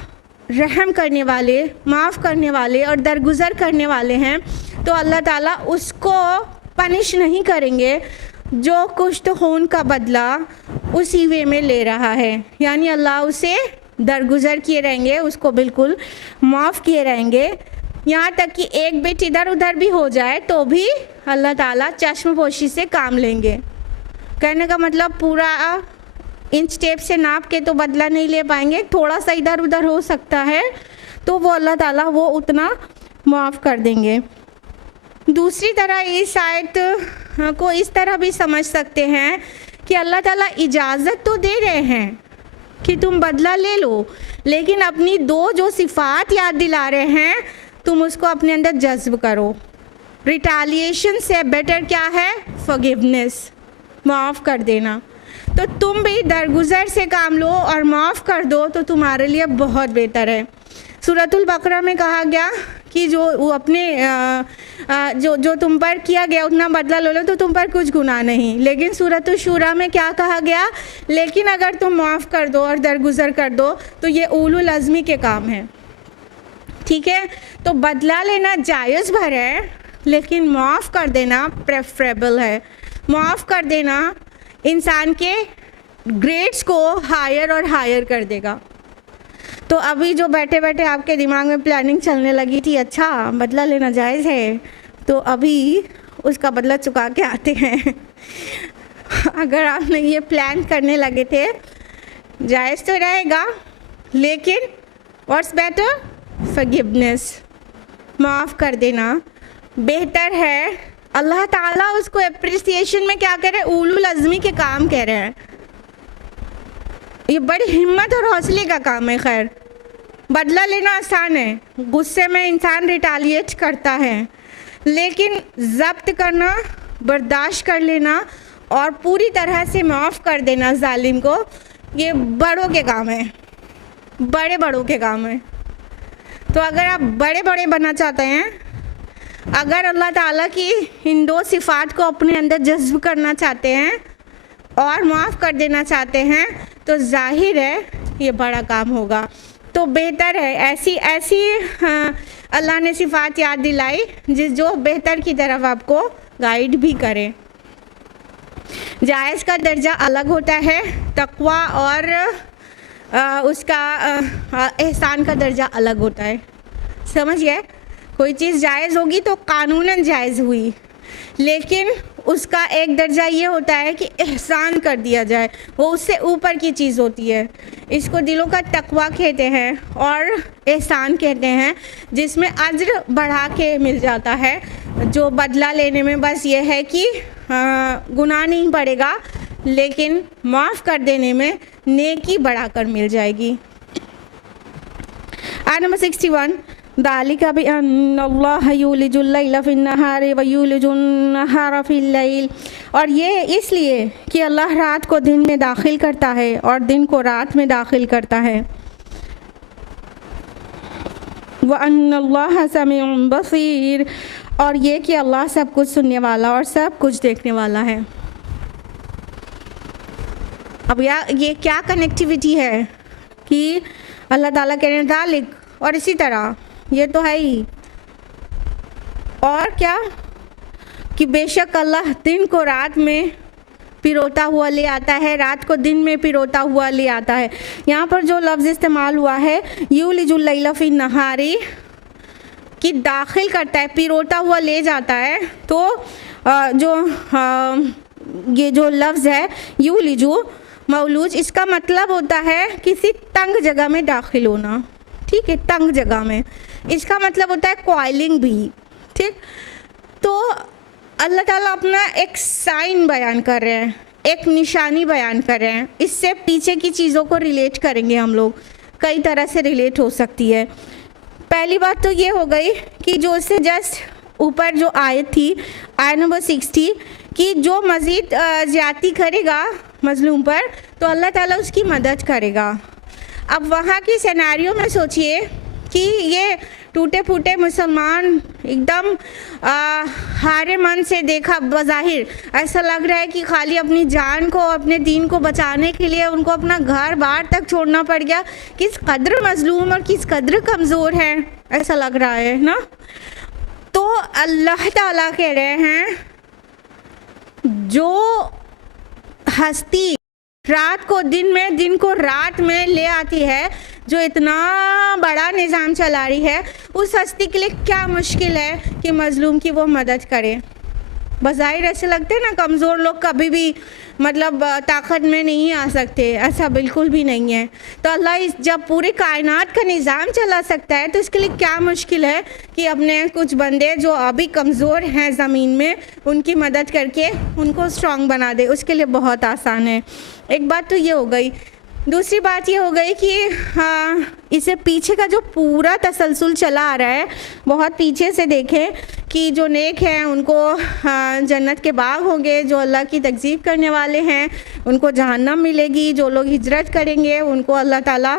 रहम करने वाले, माफ़ करने वाले और दरगुज़र करने वाले हैं, तो अल्लाह ताला उसको पनिश नहीं करेंगे जो कुछ खून का बदला उसी वे में ले रहा है, यानी अल्लाह उसे दरगुजर किए रहेंगे, उसको बिल्कुल माफ़ किए रहेंगे। यहाँ तक कि एक बिट इधर उधर भी हो जाए तो भी अल्लाह ताला चश्मपोशी से काम लेंगे। कहने का मतलब पूरा इंच टेप से नाप के तो बदला नहीं ले पाएंगे, थोड़ा सा इधर उधर हो सकता है तो वो अल्लाह ताला वो उतना माफ़ कर देंगे। दूसरी तरह इस आयत को इस तरह भी समझ सकते हैं कि अल्लाह ताला इजाज़त तो दे रहे हैं कि तुम बदला ले लो, लेकिन अपनी दो जो सिफ़ात याद दिला रहे हैं तुम उसको अपने अंदर जज्ब करो। रिटालिएशन से बेटर क्या है? फॉरगिवनेस, माफ़ कर देना। तो तुम भी दरगुजर से काम लो और माफ़ कर दो तो तुम्हारे लिए बहुत बेहतर है। सूरतुल बकरा में कहा गया कि जो वो अपने जो तुम पर किया गया उतना बदला लो तो तुम पर कुछ गुनाह नहीं। लेकिन सूरतुल शूरा में क्या कहा गया? लेकिन अगर तुम माफ़ कर दो और दरगुजर कर दो तो ये उलुल अज़्मी के काम है। ठीक है, तो बदला लेना जायज़ भर है, लेकिन माफ़ कर देना प्रेफरेबल है। माफ़ कर देना इंसान के ग्रेड्स को हायर और हायर कर देगा। तो अभी जो बैठे बैठे आपके दिमाग में प्लानिंग चलने लगी थी, अच्छा बदला लेना जायज़ है, तो अभी उसका बदला चुका के आते हैं। अगर आपने ये प्लान करने लगे थे, जायज़ तो रहेगा, लेकिन व्हाट्स बेटर? फॉरगिवनेस, माफ़ कर देना बेहतर है। अल्लाह ताला उसको एप्रिसिएशन में क्या कह रहे हैं? उलुल अज़्मी के काम कह रहे हैं। ये बड़ी हिम्मत और हौसले का काम है। खैर, बदला लेना आसान है, गुस्से में इंसान रिटालिएट करता है, लेकिन ज़ब्त करना, बर्दाश्त कर लेना और पूरी तरह से माफ़ कर देना जालिम को, ये बड़ों के काम है, बड़े बड़ों के काम है। तो अगर आप बड़े बड़े बनना चाहते हैं, अगर अल्लाह ताला की इन दो सिफ़ात को अपने अंदर जज्ब करना चाहते हैं और माफ़ कर देना चाहते हैं, तो जाहिर है ये बड़ा काम होगा। तो बेहतर है ऐसी अल्लाह ने सिफ़ात याद दिलाई जो बेहतर की तरफ आपको गाइड भी करें। जायज़ का दर्जा अलग होता है, तक़वा और उसका एहसान का दर्जा अलग होता है। समझ गए? कोई चीज़ जायज़ होगी तो कानूनन जायज़ हुई, लेकिन उसका एक दर्जा ये होता है कि एहसान कर दिया जाए, वो उससे ऊपर की चीज़ होती है। इसको दिलों का तक़वा कहते हैं और एहसान कहते हैं, जिसमें अज्र बढ़ा के मिल जाता है। जो बदला लेने में बस ये है कि गुनाह नहीं पड़ेगा, लेकिन माफ़ कर देने में नेकी बढ़ाकर मिल जाएगी। आयत नंबर 61, दालिका बिअन्नल्लाह युलिजुल लैला फिन्नहारि व युलिजुन नहारा फिल्लैल। और ये इसलिए कि अल्लाह रात को दिन में दाखिल करता है और दिन को रात में दाखिल करता है। व अन्नल्लाह समीउन बसीर, और ये कि अल्लाह सब कुछ सुनने वाला और सब कुछ देखने वाला है। अब ये क्या कनेक्टिविटी है कि अल्लाह ताला कह रहे हैं दालिक, और इसी तरह ये तो है ही। और क्या कि बेशक अल्लाह दिन को रात में पिरोता हुआ ले आता है, रात को दिन में पिरोता हुआ ले आता है। यहाँ पर जो लफ्ज़ इस्तेमाल हुआ है युलिजुल लैला फिन नहारी, कि दाखिल करता है, पिरोता हुआ ले जाता है। तो ये जो लफ्ज़ है युलिजु मौलूज, इसका मतलब होता है किसी तंग जगह में दाखिल होना। ठीक है, तंग जगह में, इसका मतलब होता है कॉइलिंग भी। ठीक, तो अल्लाह ताला अपना एक साइन बयान कर रहे हैं, एक निशानी बयान कर रहे हैं। इससे पीछे की चीज़ों को रिलेट करेंगे हम लोग, कई तरह से रिलेट हो सकती है। पहली बात तो ये हो गई कि जो इससे जस्ट ऊपर जो आयत थी, आयत नंबर 60, कि जो मज़ीद ज़्यादती करेगा मज़लूम पर तो अल्लाह ताला उसकी मदद करेगा। अब वहाँ की सिनेरियो में सोचिए कि ये टूटे फूटे मुसलमान एकदम हारे मन से देखा, बज़ाहिर ऐसा लग रहा है कि खाली अपनी जान को, अपने दीन को बचाने के लिए उनको अपना घर बार तक छोड़ना पड़ गया। किस कदर मज़लूम और किस कदर कमज़ोर है, ऐसा लग रहा है ना। तो अल्लाह ताला कह रहे हैं जो हस्ती रात को दिन में, दिन को रात में ले आती है, जो इतना बड़ा निज़ाम चला रही है, उस हस्ती के लिए क्या मुश्किल है कि मज़लूम की वो मदद करे। बज़ाहिर ऐसे लगते हैं ना कमज़ोर लोग कभी भी मतलब ताकत में नहीं आ सकते, ऐसा बिल्कुल भी नहीं है। तो अल्लाह जब पूरी कायनात का निज़ाम चला सकता है तो इसके लिए क्या मुश्किल है कि अपने कुछ बंदे जो अभी कमज़ोर हैं ज़मीन में उनकी मदद करके उनको स्ट्रॉन्ग बना दे। उसके लिए बहुत आसान है। एक बात तो ये हो गई। दूसरी बात ये हो गई कि इसे पीछे का जो पूरा तसलसल चला आ रहा है, बहुत पीछे से देखें कि जो नेक हैं उनको जन्नत के बाग होंगे, जो अल्लाह की तकज़ीब करने वाले हैं उनको जहन्नम मिलेगी, जो लोग हिजरत करेंगे उनको अल्लाह ताला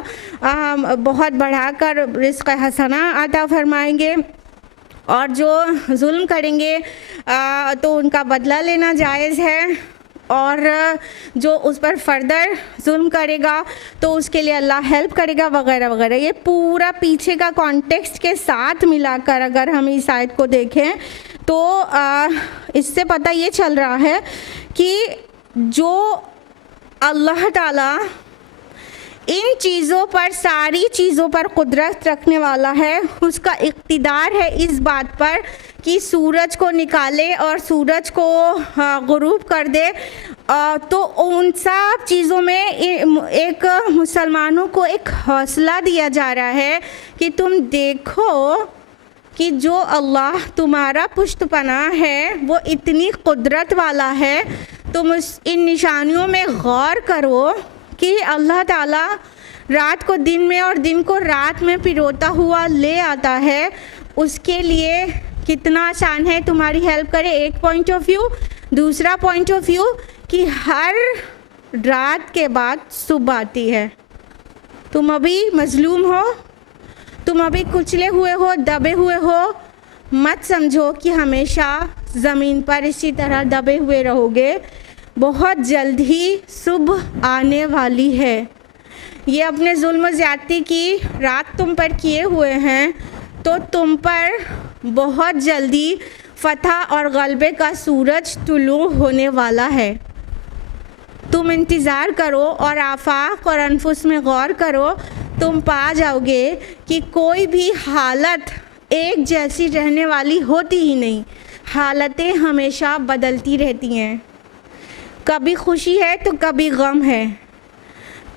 बहुत बढ़ाकर रिज़्क़ हसना अता फरमाएंगे, और जो जुल्म करेंगे तो उनका बदला लेना जायज़ है, और जो उस पर फर्दर जुल्म करेगा तो उसके लिए अल्लाह हेल्प करेगा वगैरह वगैरह। ये पूरा पीछे का कॉन्टेक्स्ट के साथ मिलाकर अगर हम इस आयत को देखें तो इससे पता ये चल रहा है कि जो अल्लाह ताला इन चीज़ों पर, सारी चीज़ों पर कुदरत रखने वाला है, उसका इक़्तिदार है इस बात पर कि सूरज को निकाले और सूरज को गुरूब कर दे। तो उन सब चीज़ों में एक मुसलमानों को एक हौसला दिया जा रहा है कि तुम देखो कि जो अल्लाह तुम्हारा पुष्टपनाह है वो इतनी कुदरत वाला है। तुम इन निशानियों में गौर करो कि अल्लाह ताला रात को दिन में और दिन को रात में पिरोता हुआ ले आता है। उसके लिए कितना आसान है तुम्हारी हेल्प करे, एक पॉइंट ऑफ व्यू। दूसरा पॉइंट ऑफ व्यू कि हर रात के बाद सुबह आती है। तुम अभी मजलूम हो, तुम अभी कुचले हुए हो, दबे हुए हो, मत समझो कि हमेशा ज़मीन पर इसी तरह दबे हुए रहोगे। बहुत जल्द ही सुबह आने वाली है। ये अपने जुल्म ज़्यादती की रात तुम पर किए हुए हैं तो तुम पर बहुत जल्दी फतह और गलबे का सूरज तुलू होने वाला है। तुम इंतज़ार करो और आफाक और अनफुस में गौर करो, तुम पा जाओगे कि कोई भी हालत एक जैसी रहने वाली होती ही नहीं। हालतें हमेशा बदलती रहती हैं। कभी खुशी है तो कभी गम है,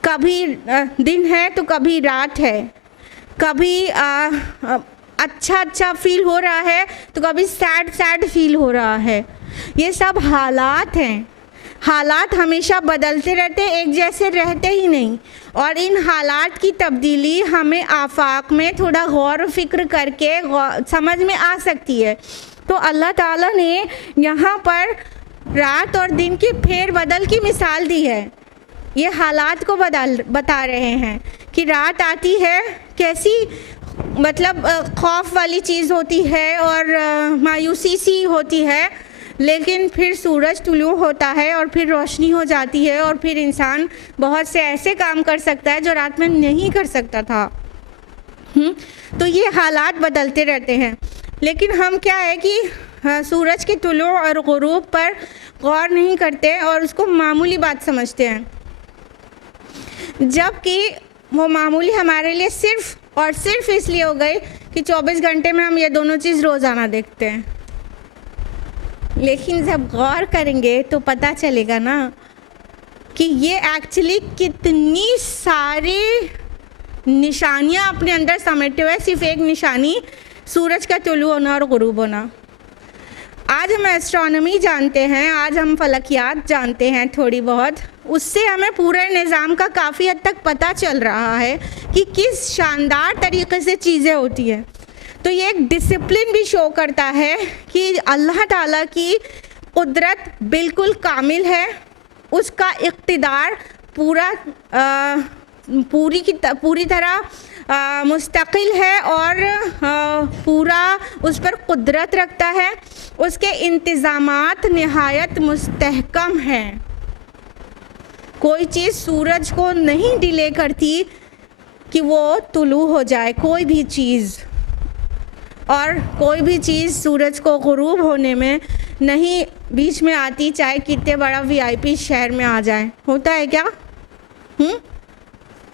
कभी दिन है तो कभी रात है, कभी अच्छा फील हो रहा है तो कभी सैड फील हो रहा है। ये सब हालात हैं। हालात हमेशा बदलते रहते, एक जैसे रहते ही नहीं। और इन हालात की तब्दीली हमें आफाक में थोड़ा गौर फिक्र करके समझ में आ सकती है। तो अल्लाह ताला ने यहाँ पर रात और दिन की फेर बदल की मिसाल दी है। ये हालात को बता रहे हैं कि रात आती है कैसी, मतलब खौफ वाली चीज़ होती है और मायूसी सी होती है, लेकिन फिर सूरज तुलू होता है और फिर रोशनी हो जाती है और फिर इंसान बहुत से ऐसे काम कर सकता है जो रात में नहीं कर सकता था। तो ये हालात बदलते रहते हैं, लेकिन हम क्या है कि सूरज के तुलू और गुरूब पर गौर नहीं करते और उसको मामूली बात समझते हैं, जबकि वो मामूली हमारे लिए सिर्फ़ और सिर्फ इसलिए हो गई कि 24 घंटे में हम ये दोनों चीज़ रोज़ाना देखते हैं। लेकिन जब गौर करेंगे तो पता चलेगा ना कि ये एक्चुअली कितनी सारी निशानियाँ अपने अंदर समेटे हुए, सिर्फ एक निशानी सूरज का तुलू होना और गुरूब होना। आज हम एस्ट्रोनॉमी जानते हैं, आज हम फलकियात जानते हैं थोड़ी बहुत, उससे हमें पूरे निज़ाम का काफ़ी हद तक पता चल रहा है कि किस शानदार तरीके से चीज़ें होती हैं। तो ये एक डिसिप्लिन भी शो करता है कि अल्लाह ताला की कुदरत बिल्कुल कामिल है, उसका इक़्तिदार पूरी तरह मुस्तकिल है और पूरा उस पर कुदरत रखता है। उसके इंतज़ामात निहायत मुस्तहकम हैं। कोई चीज़ सूरज को नहीं डिले करती कि वो तुलू हो जाए, कोई भी चीज़, और कोई भी चीज़ सूरज को गुरूब होने में नहीं बीच में आती, चाहे कितने बड़ा VIP शहर में आ जाए। होता है क्या?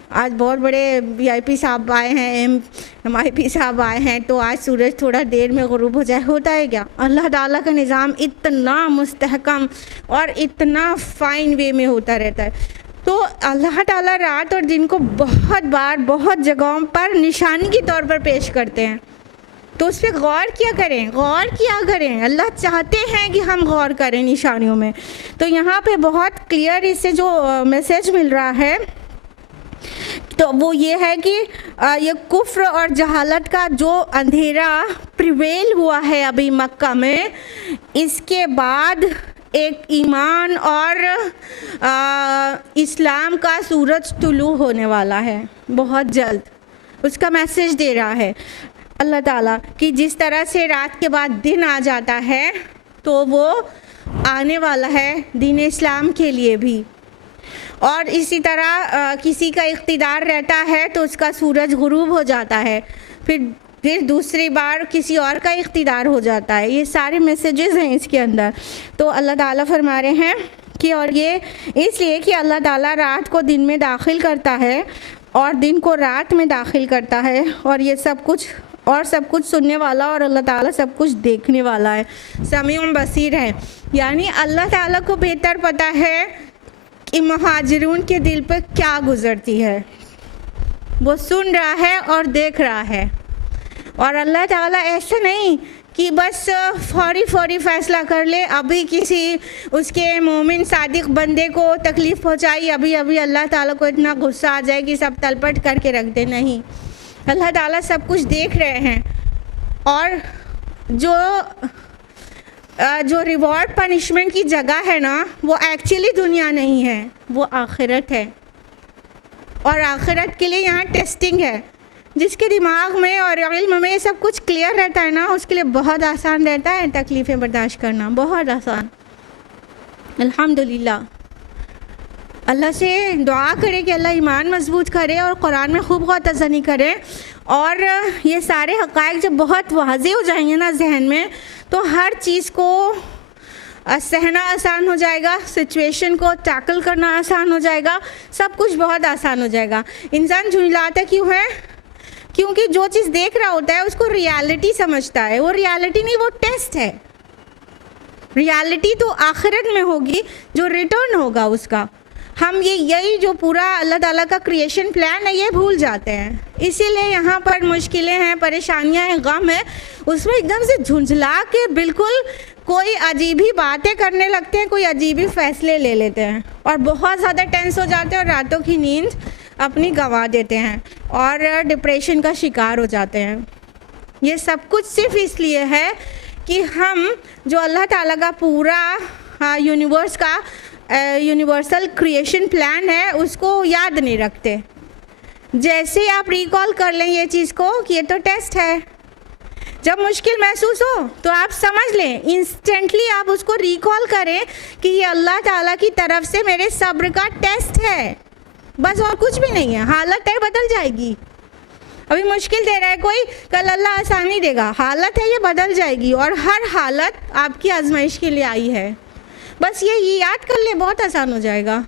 आज बहुत बड़े वीआईपी साहब आए हैं, MIP साहब आए हैं, तो आज सूरज थोड़ा देर में गुरूब हो जाए, होता है क्या? अल्लाह ताला का निज़ाम इतना मुस्तहकम और इतना फ़ाइन वे में होता रहता है। तो अल्लाह ताला रात और दिन को बहुत बार बहुत जगहों पर निशानी के तौर पर पेश करते हैं, तो उस पर गौर किया करें, गौर किया करें। अल्लाह चाहते हैं कि हम गौर करें निशानियों में। तो यहाँ पे बहुत क्लियर इससे जो मैसेज मिल रहा है तो वो ये है कि ये कुफ्र और जहालत का जो अंधेरा प्रिवेल हुआ है अभी मक्का में, इसके बाद एक ईमान और इस्लाम का सूरज तुलू होने वाला है बहुत जल्द। उसका मैसेज दे रहा है अल्लाह ताला कि जिस तरह से रात के बाद दिन आ जाता है तो वो आने वाला है दीन इस्लाम के लिए भी। और इसी तरह किसी का इख्तिदार रहता है तो उसका सूरज गुरूब हो जाता है, फिर दूसरी बार किसी और का इख्तिदार हो जाता है। ये सारे मैसेजेस हैं इसके अंदर। तो अल्लाह ताला फरमा रहे हैं कि और ये इसलिए कि अल्लाह ताला रात को दिन में दाखिल करता है और दिन को रात में दाखिल करता है, और ये सब कुछ सुनने वाला, और अल्लाह ताला सब कुछ देखने वाला है, समीउन बसीर है। यानी अल्लाह ताला को बेहतर पता है कि मुहाजिरून के दिल पर क्या गुज़रती है, वो सुन रहा है और देख रहा है। और अल्लाह ताला ऐसा नहीं कि बस फौरी फ़ैसला कर ले, अभी किसी उसके मोमिन सादिक बंदे को तकलीफ़ पहुंचाई, अभी अल्लाह ताला को इतना गुस्सा आ जाए कि सब तलपट करके रख दे। नहीं, अल्लाह ताला सब कुछ देख रहे हैं। और जो रिवॉर्ड पनिशमेंट की जगह है ना, वो एक्चुअली दुनिया नहीं है, वो आखिरत है। और आखिरत के लिए यहाँ टेस्टिंग है। जिसके दिमाग में और इल्म में ये सब कुछ क्लियर रहता है ना, उसके लिए बहुत आसान रहता है तकलीफ़ें बर्दाश्त करना, बहुत आसान। अल्हम्दुलिल्लाह। अल्लाह से दुआ करे कि अल्लाह ईमान मजबूत करे और कुरान में खूब गौर-फ़िक्र करे, और ये सारे हक़ाइक़ जब बहुत वाज़ेह हो जाएंगे ना जहन में, तो हर चीज़ को सहना आसान हो जाएगा, सिचुएशन को टैकल करना आसान हो जाएगा, सब कुछ बहुत आसान हो जाएगा। इंसान झुंझलाता क्यों है? क्योंकि जो चीज़ देख रहा होता है उसको रियलिटी समझता है। वो रियलिटी नहीं, वो टेस्ट है। रियलिटी तो आखिरत में होगी, जो रिटर्न होगा उसका। हम यही जो पूरा अल्लाह ताला का क्रिएशन प्लान है ये भूल जाते हैं। इसीलिए यहाँ पर मुश्किलें हैं, परेशानियाँ हैं, गम है, उसमें एकदम से झुंझला के बिल्कुल कोई अजीब ही बातें करने लगते हैं, कोई अजीब ही फैसले ले लेते हैं, और बहुत ज़्यादा टेंस हो जाते हैं, और रातों की नींद अपनी गंवा देते हैं, और डिप्रेशन का शिकार हो जाते हैं। ये सब कुछ सिर्फ इसलिए है कि हम जो अल्लाह ताला का पूरा यूनिवर्स का यूनिवर्सल क्रिएशन प्लान है उसको याद नहीं रखते। जैसे आप रिकॉल कर लें ये चीज़ को कि ये तो टेस्ट है, जब मुश्किल महसूस हो तो आप समझ लें, इंस्टेंटली आप उसको रिकॉल करें कि ये अल्लाह ताला की तरफ से मेरे सब्र का टेस्ट है, बस और कुछ भी नहीं है। हालत है बदल जाएगी। अभी मुश्किल दे रहा है कोई, कल अल्लाह आसानी देगा। हालत है ये बदल जाएगी, और हर हालत आपकी आजमाइश के लिए आई है। बस ये याद कर ले, बहुत आसान हो जाएगा।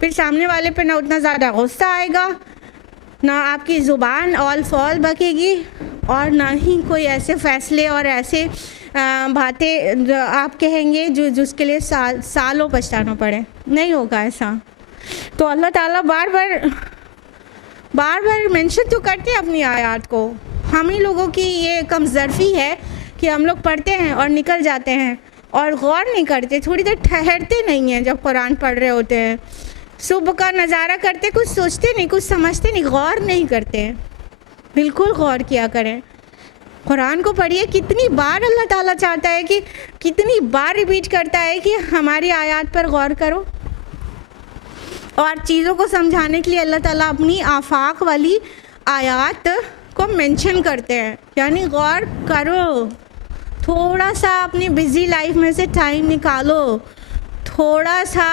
फिर सामने वाले पे ना उतना ज़्यादा गुस्सा आएगा, ना आपकी ज़ुबान ऑल फॉल बकेगी, और ना ही कोई ऐसे फ़ैसले और ऐसे बातें आप कहेंगे जिसके लिए सालों पछताना पड़े। नहीं होगा ऐसा। तो अल्लाह ताला बार बार मेंशन तो करते हैं अपनी आयत को। हम ही लोगों की ये कमज़रफ़ी है कि हम लोग पढ़ते हैं और निकल जाते हैं और गौर नहीं करते, थोड़ी देर ठहरते नहीं हैं जब कुरान पढ़ रहे होते हैं। सुबह का नज़ारा करते, कुछ सोचते नहीं, कुछ समझते नहीं, गौर नहीं करते हैं। बिल्कुल गौर किया करें, कुरान को पढ़िए। कितनी बार अल्लाह ताला चाहता है कि, कितनी बार रिपीट करता है कि हमारी आयत पर गौर करो। और चीज़ों को समझाने के लिए अल्लाह ताला अपनी आफाक वाली आयत को मेंशन करते हैं, यानी गौर करो। थोड़ा सा अपनी बिज़ी लाइफ में से टाइम निकालो, थोड़ा सा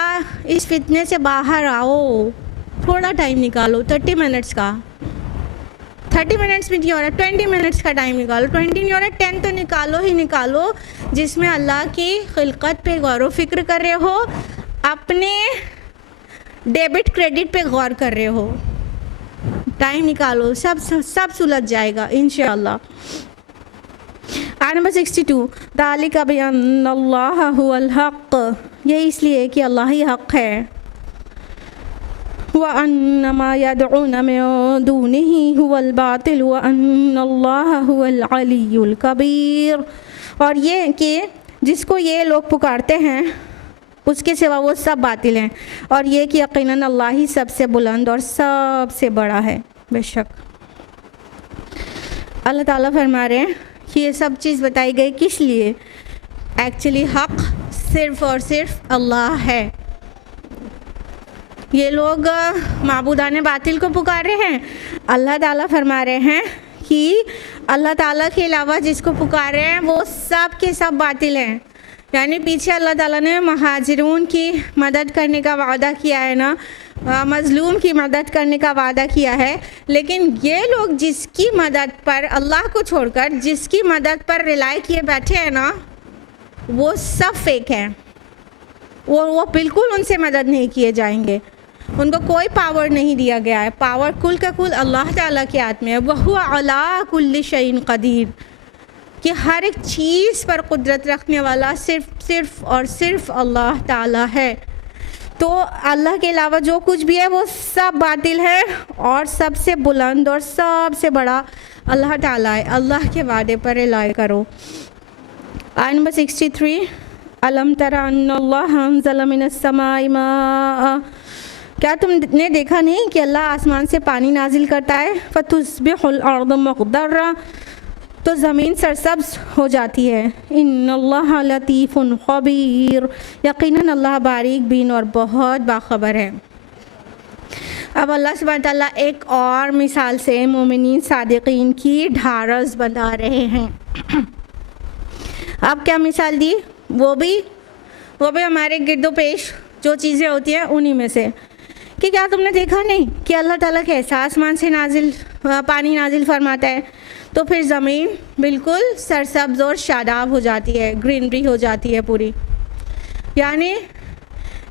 इस फितने से बाहर आओ, थोड़ा टाइम निकालो। 30 मिनट्स का, 30 मिनट्स भी नहीं हो रहा, 20 मिनट्स का टाइम निकालो। 20 नहीं हो रहा, 10 तो निकालो ही निकालो, जिसमें अल्लाह की खिलकत पे गौर व फिक्र कर रहे हो, अपने डेबिट क्रेडिट पे गौर कर रहे हो। टाइम निकालो, सब सुलझ जाएगा इंशाअल्लाह। आयत नंबर 62, ज़ालिका बिअन्नल्लाह हुवल हक़, ये इसलिए कि अल्लाह ही हक़ है। व अन्नमा यदऊन मिन दूनिही हुवल बातिल व अन्नल्लाह हुवल अलियुल कबीर, और ये कि जिसको ये लोग पुकारते हैं उसके सिवा वो सब बातिल हैं, और ये कि यकीनन अल्लाह ही सबसे बुलंद और सबसे बड़ा है। बेशक अल्लाह ताला फरमा रहे हैं कि ये सब चीज़ बताई गई किस लिए, एक्चुअली हक़ सिर्फ़ और सिर्फ अल्लाह है। ये लोग माबूदाने बातिल को पुकार रहे हैं, अल्लाह ताला फरमा रहे हैं कि अल्लाह ताला के अलावा जिसको पुकार रहे हैं वो सब के सब बातिल हैं। यानी पीछे अल्लाह ताला ने महाजिरून की मदद करने का वादा किया है ना, मज़लूम की मदद करने का वादा किया है, लेकिन ये लोग जिसकी मदद पर, अल्लाह को छोड़कर जिसकी मदद पर रिलाई किए बैठे हैं ना, वो सब फेक हैं। वो बिल्कुल उनसे मदद नहीं किए जाएंगे, उनको कोई पावर नहीं दिया गया है। पावर कुल का कुल अल्लाह ताला के हाथ में है। वहुवा अला कुल्ली शैइन कदीर, कि हर एक चीज़ पर कुदरत रखने वाला सिर्फ़ और सिर्फ अल्लाह ताला है। तो अल्लाह के अलावा जो कुछ भी है वो सब बातिल है, और सबसे बुलंद और सबसे बड़ा अल्लाह ताला है। अल्लाह के वादे पर रिलाय करो। आयत नंबर 63, अलम तरा अन्नल्लाह अंज़ला मिनस समाई माअ, क्या तुमने देखा नहीं कि अल्लाह आसमान से पानी नाजिल करता है, फतुस्बिहुल अर्दु मुक़दर्रा, तो ज़मीन सरसब्ज़ हो जाती है। इन्नल्लाह लतीफ़ुन ख़बीर, यकीनन अल्लाह बारीक बीन और बहुत बाखबर है। अब अल्लाह सुब्हानहू तआला एक और मिसाल से मोमिनीन सादिक़ीन की ढारस बंधा रहे हैं। अब क्या मिसाल दी, वो भी हमारे गिरदो पेश जो चीज़ें होती हैं उन्हीं में से, कि क्या तुमने देखा नहीं कि अल्लाह ताला कैसा आसमान से पानी नाजिल फरमाता है, तो फिर ज़मीन बिल्कुल सरसब्ज़ और शादाब हो जाती है, ग्रीनरी हो जाती है पूरी। यानी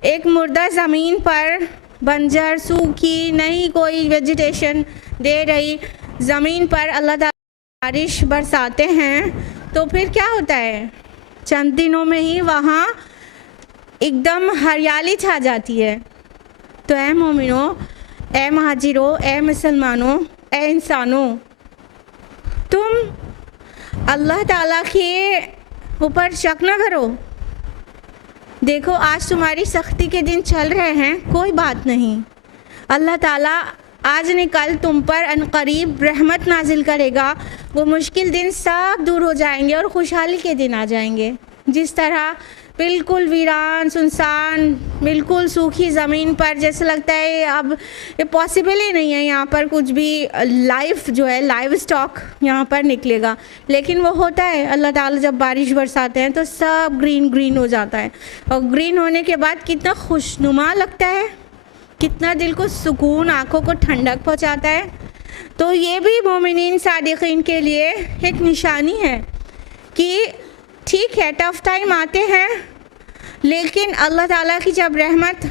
एक मुर्दा ज़मीन पर बंजर सूखी नहीं कोई वेजिटेशन दे रही ज़मीन पर अल्लाह ताला बारिश बरसाते हैं, तो फिर क्या होता है, चंद दिनों में ही वहाँ एकदम हरियाली छा जाती है। तो ऐ मोमिनो, ऐ महाजिरो, ऐ मुसलमानों, ऐ इंसानों, तुम अल्लाह ताला के ऊपर शक न करो। देखो आज तुम्हारी सख्ती के दिन चल रहे हैं, कोई बात नहीं, अल्लाह ताला आज न कल तुम पर अनकरीब रहमत नाजिल करेगा। वो मुश्किल दिन सब दूर हो जाएंगे और खुशहाली के दिन आ जाएंगे। जिस तरह बिल्कुल वीरान सुनसान, बिल्कुल सूखी ज़मीन पर जैसे लगता है अब ये पॉसिबल ही नहीं है यहाँ पर कुछ भी लाइफ जो है, लाइव स्टॉक यहाँ पर निकलेगा, लेकिन वो होता है। अल्लाह ताला जब बारिश बरसाते हैं तो सब ग्रीन ग्रीन हो जाता है, और ग्रीन होने के बाद कितना खुशनुमा लगता है, कितना दिल को सुकून, आँखों को ठंडक पहुँचाता है। तो ये भी मोमिनीन सादिक़ीन के लिए एक निशानी है कि ठीक है टफ़ टाइम आते हैं, लेकिन अल्लाह ताला की जब रहमत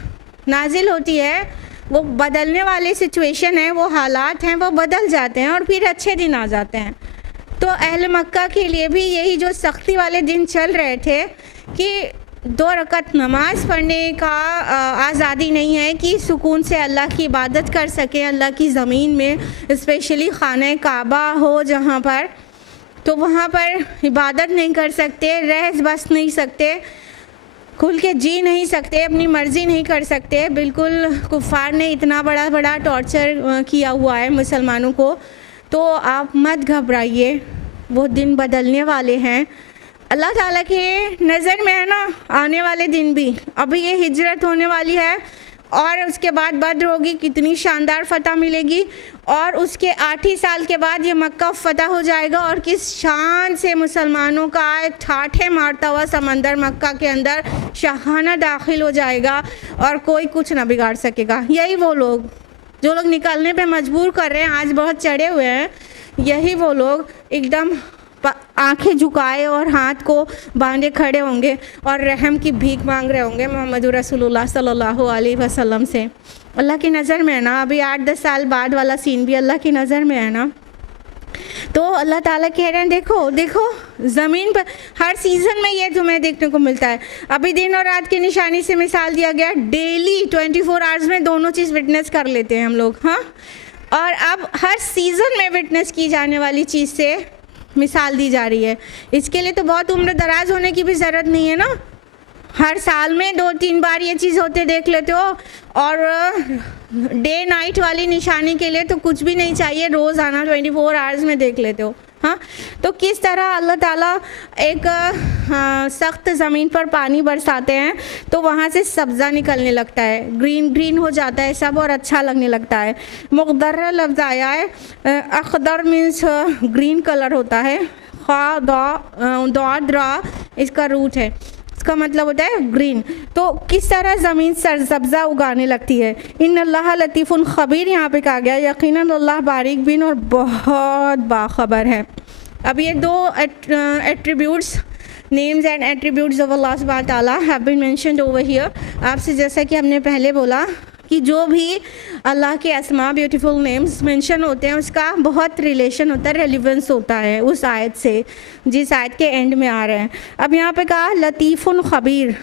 नाजिल होती है, वो बदलने वाली सिचुएशन है, वो हालात हैं, वो बदल जाते हैं और फिर अच्छे दिन आ जाते हैं। तो अहले मक्का के लिए भी यही जो सख्ती वाले दिन चल रहे थे कि 2 रकात नमाज़ पढ़ने का आज़ादी नहीं है कि सुकून से अल्लाह की इबादत कर सकें। अल्लाह की ज़मीन में स्पेशली खाने काबा हो जहाँ पर, तो वहाँ पर इबादत नहीं कर सकते, रह बस नहीं सकते, खुल के जी नहीं सकते, अपनी मर्ज़ी नहीं कर सकते। बिल्कुल कुफ़ार ने इतना बड़ा टॉर्चर किया हुआ है मुसलमानों को। तो आप मत घबराइए, वो दिन बदलने वाले हैं। अल्लाह ताला के नज़र में है ना, आने वाले दिन भी, अभी ये हिजरत होने वाली है और उसके बाद बद्र होगी, कितनी शानदार फ़तह मिलेगी, और उसके 8 ही साल के बाद ये मक्का फ़तह हो जाएगा, और किस शान से मुसलमानों का ठाठे मारता हुआ समंदर मक्का के अंदर शाहाना दाखिल हो जाएगा और कोई कुछ ना बिगाड़ सकेगा। यही वो लोग जो लोग निकलने पे मजबूर कर रहे हैं, आज बहुत चढ़े हुए हैं, यही वो लोग एकदम आंखें झुकाए और हाथ को बांधे खड़े होंगे और रहम की भीख मांग रहे होंगे मोहम्मद रसूलुल्लाह सल्लल्लाहु अलैहि वसल्लम से। अल्लाह की नज़र में है ना। अभी 8-10 साल बाद वाला सीन भी अल्लाह की नज़र में है ना। तो अल्लाह ताला कह रहे हैं देखो देखो ज़मीन पर हर सीज़न में ये तुम्हें देखने को मिलता है। अभी दिन और रात की निशानी से मिसाल दिया गया, डेली 24 आवर्स में दोनों चीज़ विटनेस कर लेते हैं हम लोग। हाँ, और अब हर सीज़न में विटनेस की जाने वाली चीज़ से मिसाल दी जा रही है। इसके लिए तो बहुत उम्र दराज होने की भी ज़रूरत नहीं है ना। हर साल में 2-3 बार ये चीज़ होते देख लेते हो, और डे नाइट वाली निशानी के लिए तो कुछ भी नहीं चाहिए, रोज़ाना 24 आवर्स में देख लेते हो। हाँ, तो किस तरह अल्लाह ताला एक सख्त ज़मीन पर पानी बरसाते हैं तो वहाँ से सब्ज़ा निकलने लगता है, ग्रीन ग्रीन हो जाता है सब और अच्छा लगने लगता है। मुक़द्दर लफ्ज़ आया है, अख़दर मीन्स ग्रीन कलर होता है, खा दा इसका रूट है, इसका मतलब होता है ग्रीन। तो किस तरह ज़मीन सरसब्ज़ा उगाने लगती है। इन अल्लाह लतीफ़ुन ख़बीर यहाँ पे कहा गया, यकीनन अल्लाह बारीक बिन और बहुत बाखबर है। अब ये 2 attributes, names and attributes of Allah सुब्हानहू व तआला have been mentioned over here. आपसे जैसा कि हमने पहले बोला कि जो भी अल्लाह के अस्मा ब्यूटीफुल नेम्स मेंशन होते हैं उसका बहुत रिलेशन होता है, रेलिवेंस होता है उस आयत से जिस आयत के एंड में आ रहे हैं। अब यहाँ पे कहा लतीफ़ुन ख़बीर।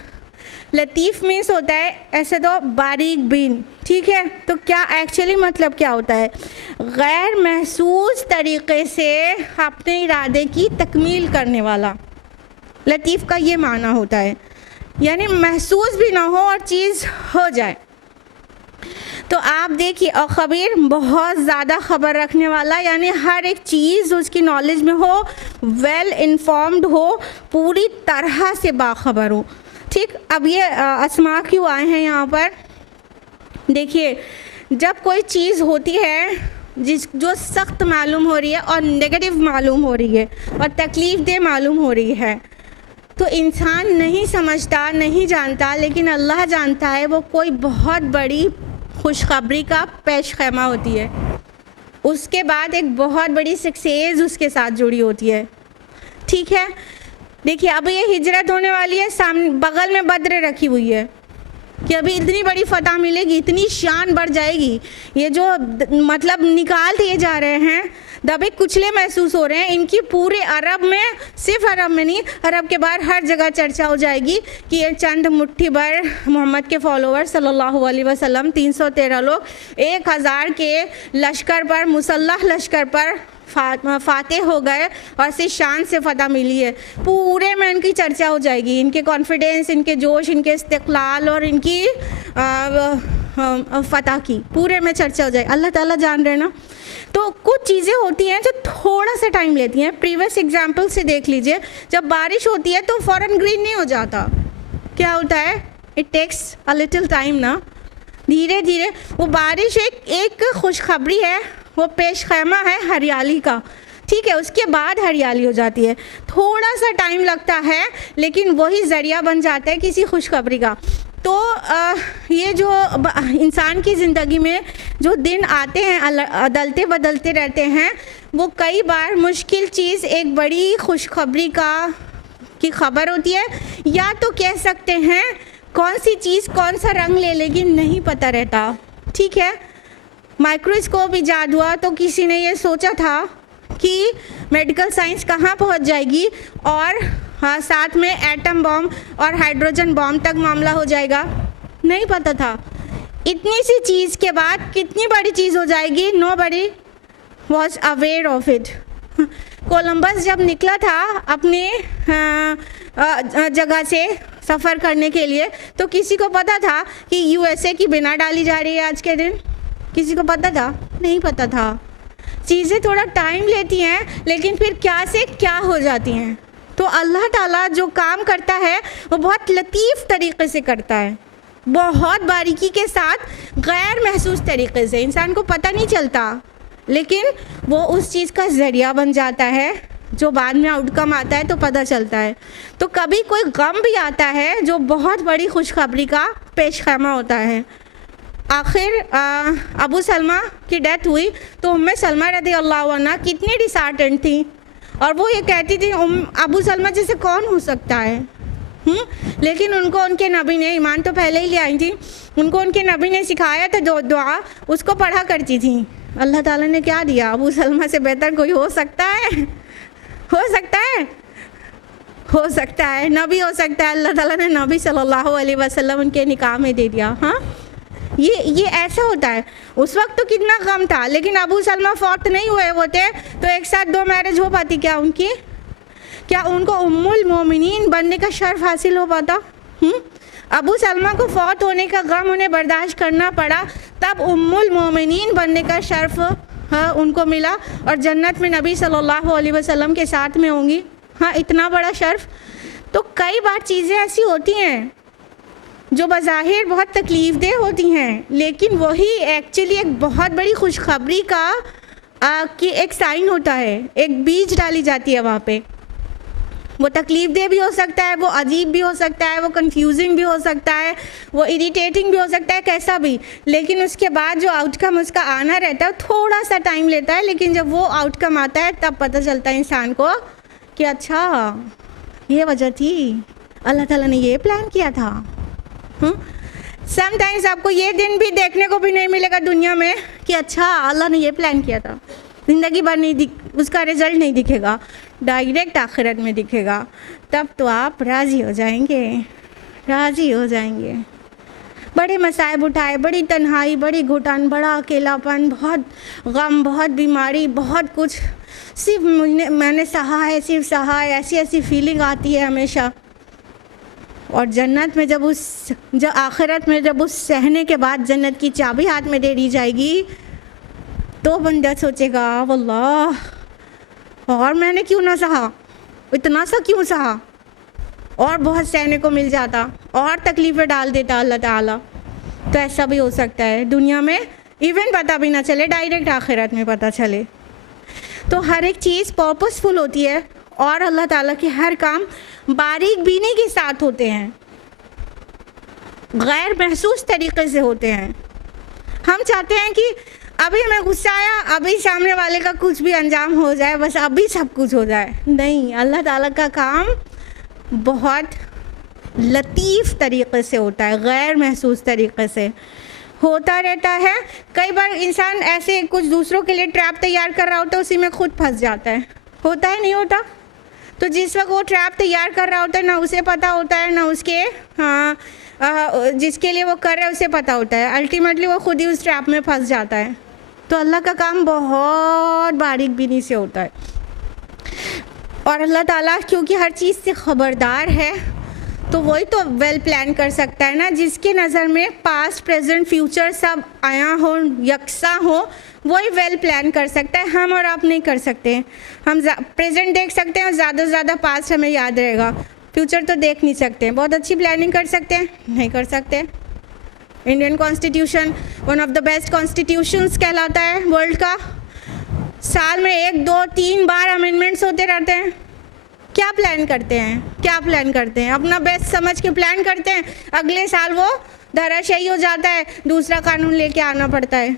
लतीफ़ मीन्स होता है ऐसे तो बारीक बीन, ठीक है। तो क्या एक्चुअली मतलब क्या होता है, गैर महसूस तरीक़े से अपने इरादे की तकमील करने वाला। लतीफ़ का ये माना होता है, यानी महसूस भी ना हो और चीज़ हो जाए। तो आप देखिए, और ख़बीर बहुत ज़्यादा ख़बर रखने वाला, यानी हर एक चीज़ उसकी नॉलेज में हो, वेल इन्फॉर्म्ड हो, पूरी तरह से बाखबर हो। ठीक, अब ये अस्मा क्यों आए हैं यहाँ पर, देखिए जब कोई चीज़ होती है जो सख्त मालूम हो रही है और नेगेटिव मालूम हो रही है और तकलीफ़ दे मालूम हो रही है, तो इंसान नहीं समझता, नहीं जानता, लेकिन अल्लाह जानता है वो कोई बहुत बड़ी खुशखबरी का पेश खैमा होती है। उसके बाद एक बहुत बड़ी सक्सेस उसके साथ जुड़ी होती है। ठीक है, देखिए अब ये हिजरत होने वाली है, सामने बगल में बद्र रखी हुई है कि अभी इतनी बड़ी फतह मिलेगी, इतनी शान बढ़ जाएगी। ये जो मतलब निकाल दिए जा रहे हैं, दबे कुचले महसूस हो रहे हैं, इनकी पूरे अरब में, सिर्फ अरब में नहीं, अरब के बाहर हर जगह चर्चा हो जाएगी कि ये चंद मुट्ठी भर मोहम्मद के फॉलोअर सल्लल्लाहु अलैहि वसल्लम 313 लोग 1000 के लश्कर पर, मुसल्लह लश्कर पर फाते हो गए और इसी शान से फतह मिली है। पूरे में इनकी चर्चा हो जाएगी, इनके कॉन्फिडेंस, इनके जोश, इनके इस्तिक़लाल और इनकी फतह की पूरे में चर्चा हो जाएगी। अल्लाह ताला जान रहे ना। तो कुछ चीज़ें होती हैं जो थोड़ा सा टाइम लेती हैं। प्रीवियस एग्जाम्पल से देख लीजिए, जब बारिश होती है तो फ़ौरन ग्रीन नहीं हो जाता, क्या होता है, it takes a little time ना। धीरे धीरे वो बारिश एक खुशखबरी है, वो पेश खैमा है हरियाली का, ठीक है, उसके बाद हरियाली हो जाती है। थोड़ा सा टाइम लगता है लेकिन वही ज़रिया बन जाता है किसी खुशखबरी का। तो ये जो इंसान की ज़िंदगी में जो दिन आते हैं, अदलते बदलते रहते हैं, वो कई बार मुश्किल चीज़ एक बड़ी खुशखबरी की खबर होती है, या तो कह सकते हैं कौन सी चीज़ कौन सा रंग ले लेगी नहीं पता रहता। ठीक है, माइक्रोस्कोप ईजाद हुआ तो किसी ने ये सोचा था कि मेडिकल साइंस कहाँ पहुँच जाएगी और हाँ साथ में एटम बॉम्ब और हाइड्रोजन बॉम्ब तक मामला हो जाएगा, नहीं पता था। इतनी सी चीज़ के बाद कितनी बड़ी चीज़ हो जाएगी, nobody was aware of it. Columbus जब निकला था अपने जगह से सफ़र करने के लिए, तो किसी को पता था कि यूएसए की बिना डाली जा रही है आज के दिन? किसी को पता था? नहीं पता था। चीज़ें थोड़ा टाइम लेती हैं लेकिन फिर क्या से क्या हो जाती हैं। तो अल्लाह ताला जो काम करता है वो बहुत लतीफ़ तरीक़े से करता है, बहुत बारीकी के साथ, गैर महसूस तरीक़े से, इंसान को पता नहीं चलता, लेकिन वो उस चीज़ का ज़रिया बन जाता है जो बाद में आउटकम आता है तो पता चलता है। तो कभी कोई गम भी आता है जो बहुत बड़ी खुशखबरी का पेश खैमा होता है। आखिर अबू सलमा की डेथ हुई तो उम्मे सलमा रज़ी अल्लाह अन्हा कितनी डिसहार्टेंड थी और वो ये कहती थी अबू सलमा जैसे कौन हो सकता है। लेकिन उनको उनके नबी ने, ईमान तो पहले ही ले आई थी, उनको उनके नबी ने सिखाया था जो दुआ, उसको पढ़ा करती थी। अल्लाह ताला ने क्या दिया, अबू सलमा से बेहतर कोई हो सकता है? हो सकता है? हो सकता है, नबी हो सकता है। अल्लाह ताला ने नबी सल्लल्लाहु अलैहि वसल्लम उनके निकाह में दे दिया। हाँ, ये ऐसा होता है। उस वक्त तो कितना गम था, लेकिन अबू सलमा फौत नहीं हुए होते तो एक साथ 2 मैरिज हो पाती क्या उनकी? क्या उनको उम्मुल मोमिनीन बनने का शर्फ हासिल हो पाता? अबू सलमा को फौत होने का गम उन्हें बर्दाश्त करना पड़ा, तब उम्मुल मोमिनीन बनने का शर्फ उनको मिला और जन्नत में नबी सल्लल्लाहु अलैहि वसल्लम के साथ में होंगी। हाँ, इतना बड़ा शर्फ। तो कई बार चीज़ें ऐसी होती हैं जो बज़ाहिर बहुत तकलीफ़देह होती हैं, लेकिन वही एक्चुअली एक बहुत बड़ी खुशखबरी का कि एक साइन होता है, एक बीज डाली जाती है वहाँ पे। वो तकलीफ़देह भी हो सकता है, वो अजीब भी हो सकता है, वो कंफ्यूजिंग भी हो सकता है, वो इरिटेटिंग भी हो सकता है, कैसा भी, लेकिन उसके बाद जो आउटकम उसका आना रहता है थोड़ा सा टाइम लेता है, लेकिन जब वो आउटकम आता है तब पता चलता है इंसान को कि अच्छा ये वजह थी, अल्लाह ताला ने ये प्लान किया था। समटाइम्स आपको ये दिन भी देखने को भी नहीं मिलेगा दुनिया में कि अच्छा अल्लाह ने ये प्लान किया था, ज़िंदगी भर नहीं उसका रिज़ल्ट नहीं दिखेगा, डायरेक्ट आखिरत में दिखेगा। तब तो आप राज़ी हो जाएंगे, राज़ी हो जाएंगे। बड़े मसाइब उठाए, बड़ी तन्हाई, बड़ी घुटन, बड़ा अकेलापन, बहुत गम, बहुत बीमारी, बहुत कुछ, सिर्फ मैंने सहा है, सिर्फ सहा है, ऐसी ऐसी फीलिंग आती है हमेशा। और जन्नत में जब आखिरत में जब उस सहने के बाद जन्नत की चाबी हाथ में दे दी जाएगी तो बंदा सोचेगा वल्लाह, और मैंने क्यों ना सहा, इतना सा क्यों सहा, और बहुत सहने को मिल जाता, और तकलीफ़ें डाल देता अल्लाह ताला। तो ऐसा भी हो सकता है दुनिया में, इवन पता भी ना चले, डायरेक्ट आखिरत में पता चले। तो हर एक चीज़ पर्पसफुल होती है और अल्लाह ताला के हर काम बारीक बीनी के साथ होते हैं, गैर महसूस तरीक़े से होते हैं। हम चाहते हैं कि अभी हमें गुस्सा आया, अभी सामने वाले का कुछ भी अंजाम हो जाए, बस अभी सब कुछ हो जाए। नहीं, अल्लाह ताला का काम बहुत लतीफ़ तरीक़े से होता है, गैर महसूस तरीक़े से होता रहता है। कई बार इंसान ऐसे कुछ दूसरों के लिए ट्रैप तैयार कर रहा होता है, उसी में खुद फंस जाता है। होता है नहीं होता? तो जिस वक्त वो ट्रैप तैयार कर रहा होता है ना उसे पता होता है, ना उसके जिसके लिए वो कर रहा है उसे पता होता है, अल्टीमेटली वो खुद ही उस ट्रैप में फंस जाता है। तो अल्लाह का काम बहुत बारीक बीनी से होता है। और अल्लाह ताला क्योंकि हर चीज़ से ख़बरदार है, तो वही तो वेल प्लान कर सकता है ना, जिसके नज़र में पास्ट प्रेजेंट फ्यूचर सब आया हो, यकसा हो, वही वेल प्लान कर सकता है। हम और आप नहीं कर सकते। हम प्रेजेंट देख सकते हैं और ज़्यादा से ज़्यादा पास्ट हमें याद रहेगा, फ्यूचर तो देख नहीं सकते। बहुत अच्छी प्लानिंग कर सकते हैं, नहीं कर सकते। Indian constitution one of the best constitutions कहलाता है वर्ल्ड का। साल में 1, 2, 3 बार अमेंडमेंट्स होते रहते हैं। क्या प्लान करते हैं, क्या प्लान करते हैं? अपना बेस्ट समझ के प्लान करते हैं, अगले साल वो धराशायी हो जाता है, दूसरा कानून लेके आना पड़ता है।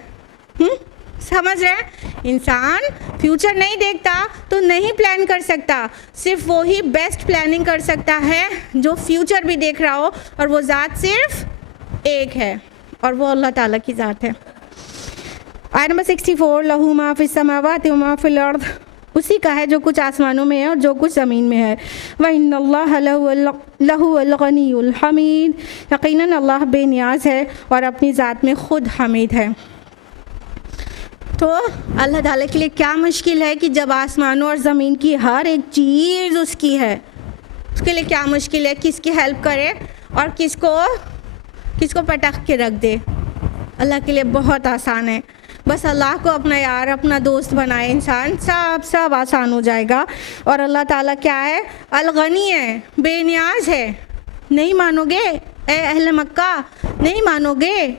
समझ रहे हैं? इंसान फ्यूचर नहीं देखता तो नहीं प्लान कर सकता, सिर्फ वो ही बेस्ट प्लानिंग कर सकता है जो फ्यूचर भी देख रहा हो, और वो ज़ात सिर्फ एक है और वो अल्लाह ताला की ज़ात है। आयत नंबर 64, लहू मा फिस समावाति व मा फिल अर्द, उसी का है जो कुछ आसमानों में है और जो कुछ ज़मीन में है। व इन्नल्लाह लहुल गनियुल हमीद, यकीनन अल्लाह बेनियाज है और अपनी ज़ात में ख़ुद हमीद है। तो अल्लाह ताला के लिए क्या मुश्किल है कि जब आसमानों और ज़मीन की हर एक चीज़ उसकी है, उसके लिए क्या मुश्किल है किसकी हेल्प करे और किसको पटक के रख दे। अल्लाह के लिए बहुत आसान है, बस अल्लाह को अपना यार, अपना दोस्त बनाए इंसान, सब आसान हो जाएगा। और अल्लाह ताला क्या है? अल-गनी है, बेनियाज है। नहीं मानोगे ए अहले मक्का? नहीं मानोगे,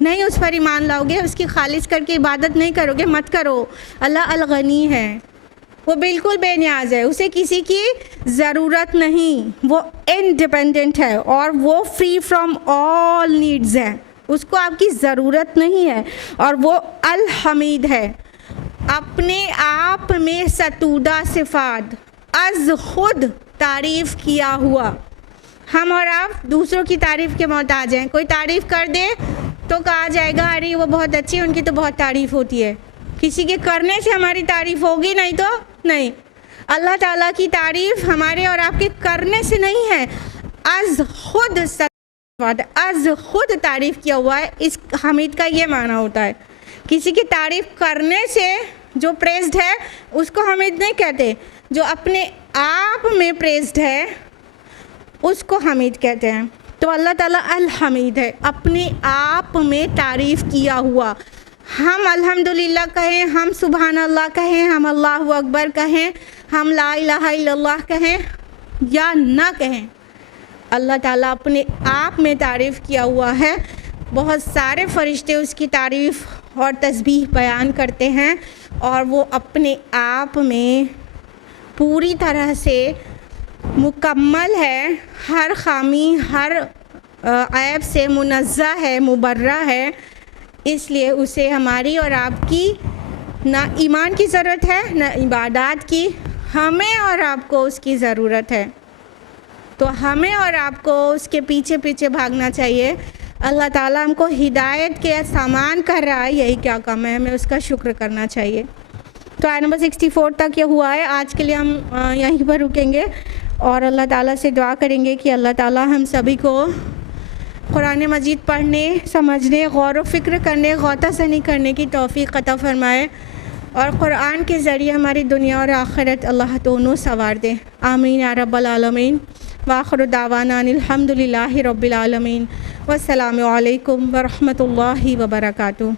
नहीं उस पर ईमान लाओगे, उसकी खालिस करके इबादत नहीं करोगे, मत करो। अल्लाह अल-गनी है, वो बिल्कुल बेनियाज है, उसे किसी की ज़रूरत नहीं, वो इंडिपेंडेंट है और वो फ्री फ्रॉम ऑल नीड्स है, उसको आपकी ज़रूरत नहीं है। और वो अल हमीद है, अपने आप में सतूदा सिफात, अज खुद तारीफ़ किया हुआ। हम और आप दूसरों की तारीफ़ के मोहताज हैं। कोई तारीफ़ कर दे तो कहा जाएगा अरे वो बहुत अच्छी है, उनकी तो बहुत तारीफ़ होती है। किसी के करने से हमारी तारीफ़ होगी, नहीं तो नहीं। अल्लाह ताला की तारीफ़ हमारे और आपके करने से नहीं है, अज खुद सतूदा, अज खुद तारीफ़ किया हुआ है। इस हमीद का ये माना होता है। किसी की तारीफ़ करने से जो प्रेज्ड है उसको हमीद नहीं कहते, जो अपने आप में प्रेज्ड है उसको हमीद कहते हैं। तो अल्लाह ताला अल हमीद है, अपने आप में तारीफ़ किया हुआ। हम अल्हम्दुलिल्लाह कहें, हम सुबहान अल्लाह कहें, हम अल्लाहु अकबर कहें, हम ला इलाहा इल्लल्लाह कहें या ना कहें, अल्लाह ताला अपने आप में तारीफ़ किया हुआ है। बहुत सारे फ़रिश्ते उसकी तारीफ़ और तस्बीह बयान करते हैं और वो अपने आप में पूरी तरह से मुकम्मल है, हर खामी हर ऐब से मुनज़्ज़ह है, मुबर्रा है। इसलिए उसे हमारी और आपकी ना ईमान की ज़रूरत है ना इबादत की, हमें और आपको उसकी ज़रूरत है। तो हमें और आपको उसके पीछे पीछे भागना चाहिए। अल्लाह ताला हमको हिदायत के सामान कर रहा है, यही क्या कम है, हमें उसका शुक्र करना चाहिए। तो आयत नंबर 64 तक ये हुआ है। आज के लिए हम यहीं पर रुकेंगे और अल्लाह ताला से दुआ करेंगे कि अल्लाह ताला हम सभी को कुरान मजीद पढ़ने, समझने, गौर व फ़िक्र करने, गौतासनी करने की तौफ़ीक़ अता फ़रमाए और कुरान के ज़रिए हमारी दुनिया और आखिरत अल्लाह दोनों संवार दे। आमीन या रब्बल आलमीन। वाखिर दावाना अनिल हम्दुलिल्लाहि रब्बिल आलमीन। वस्सलामु अलैकुम व रहमतुल्लाहि व बरकातुहू।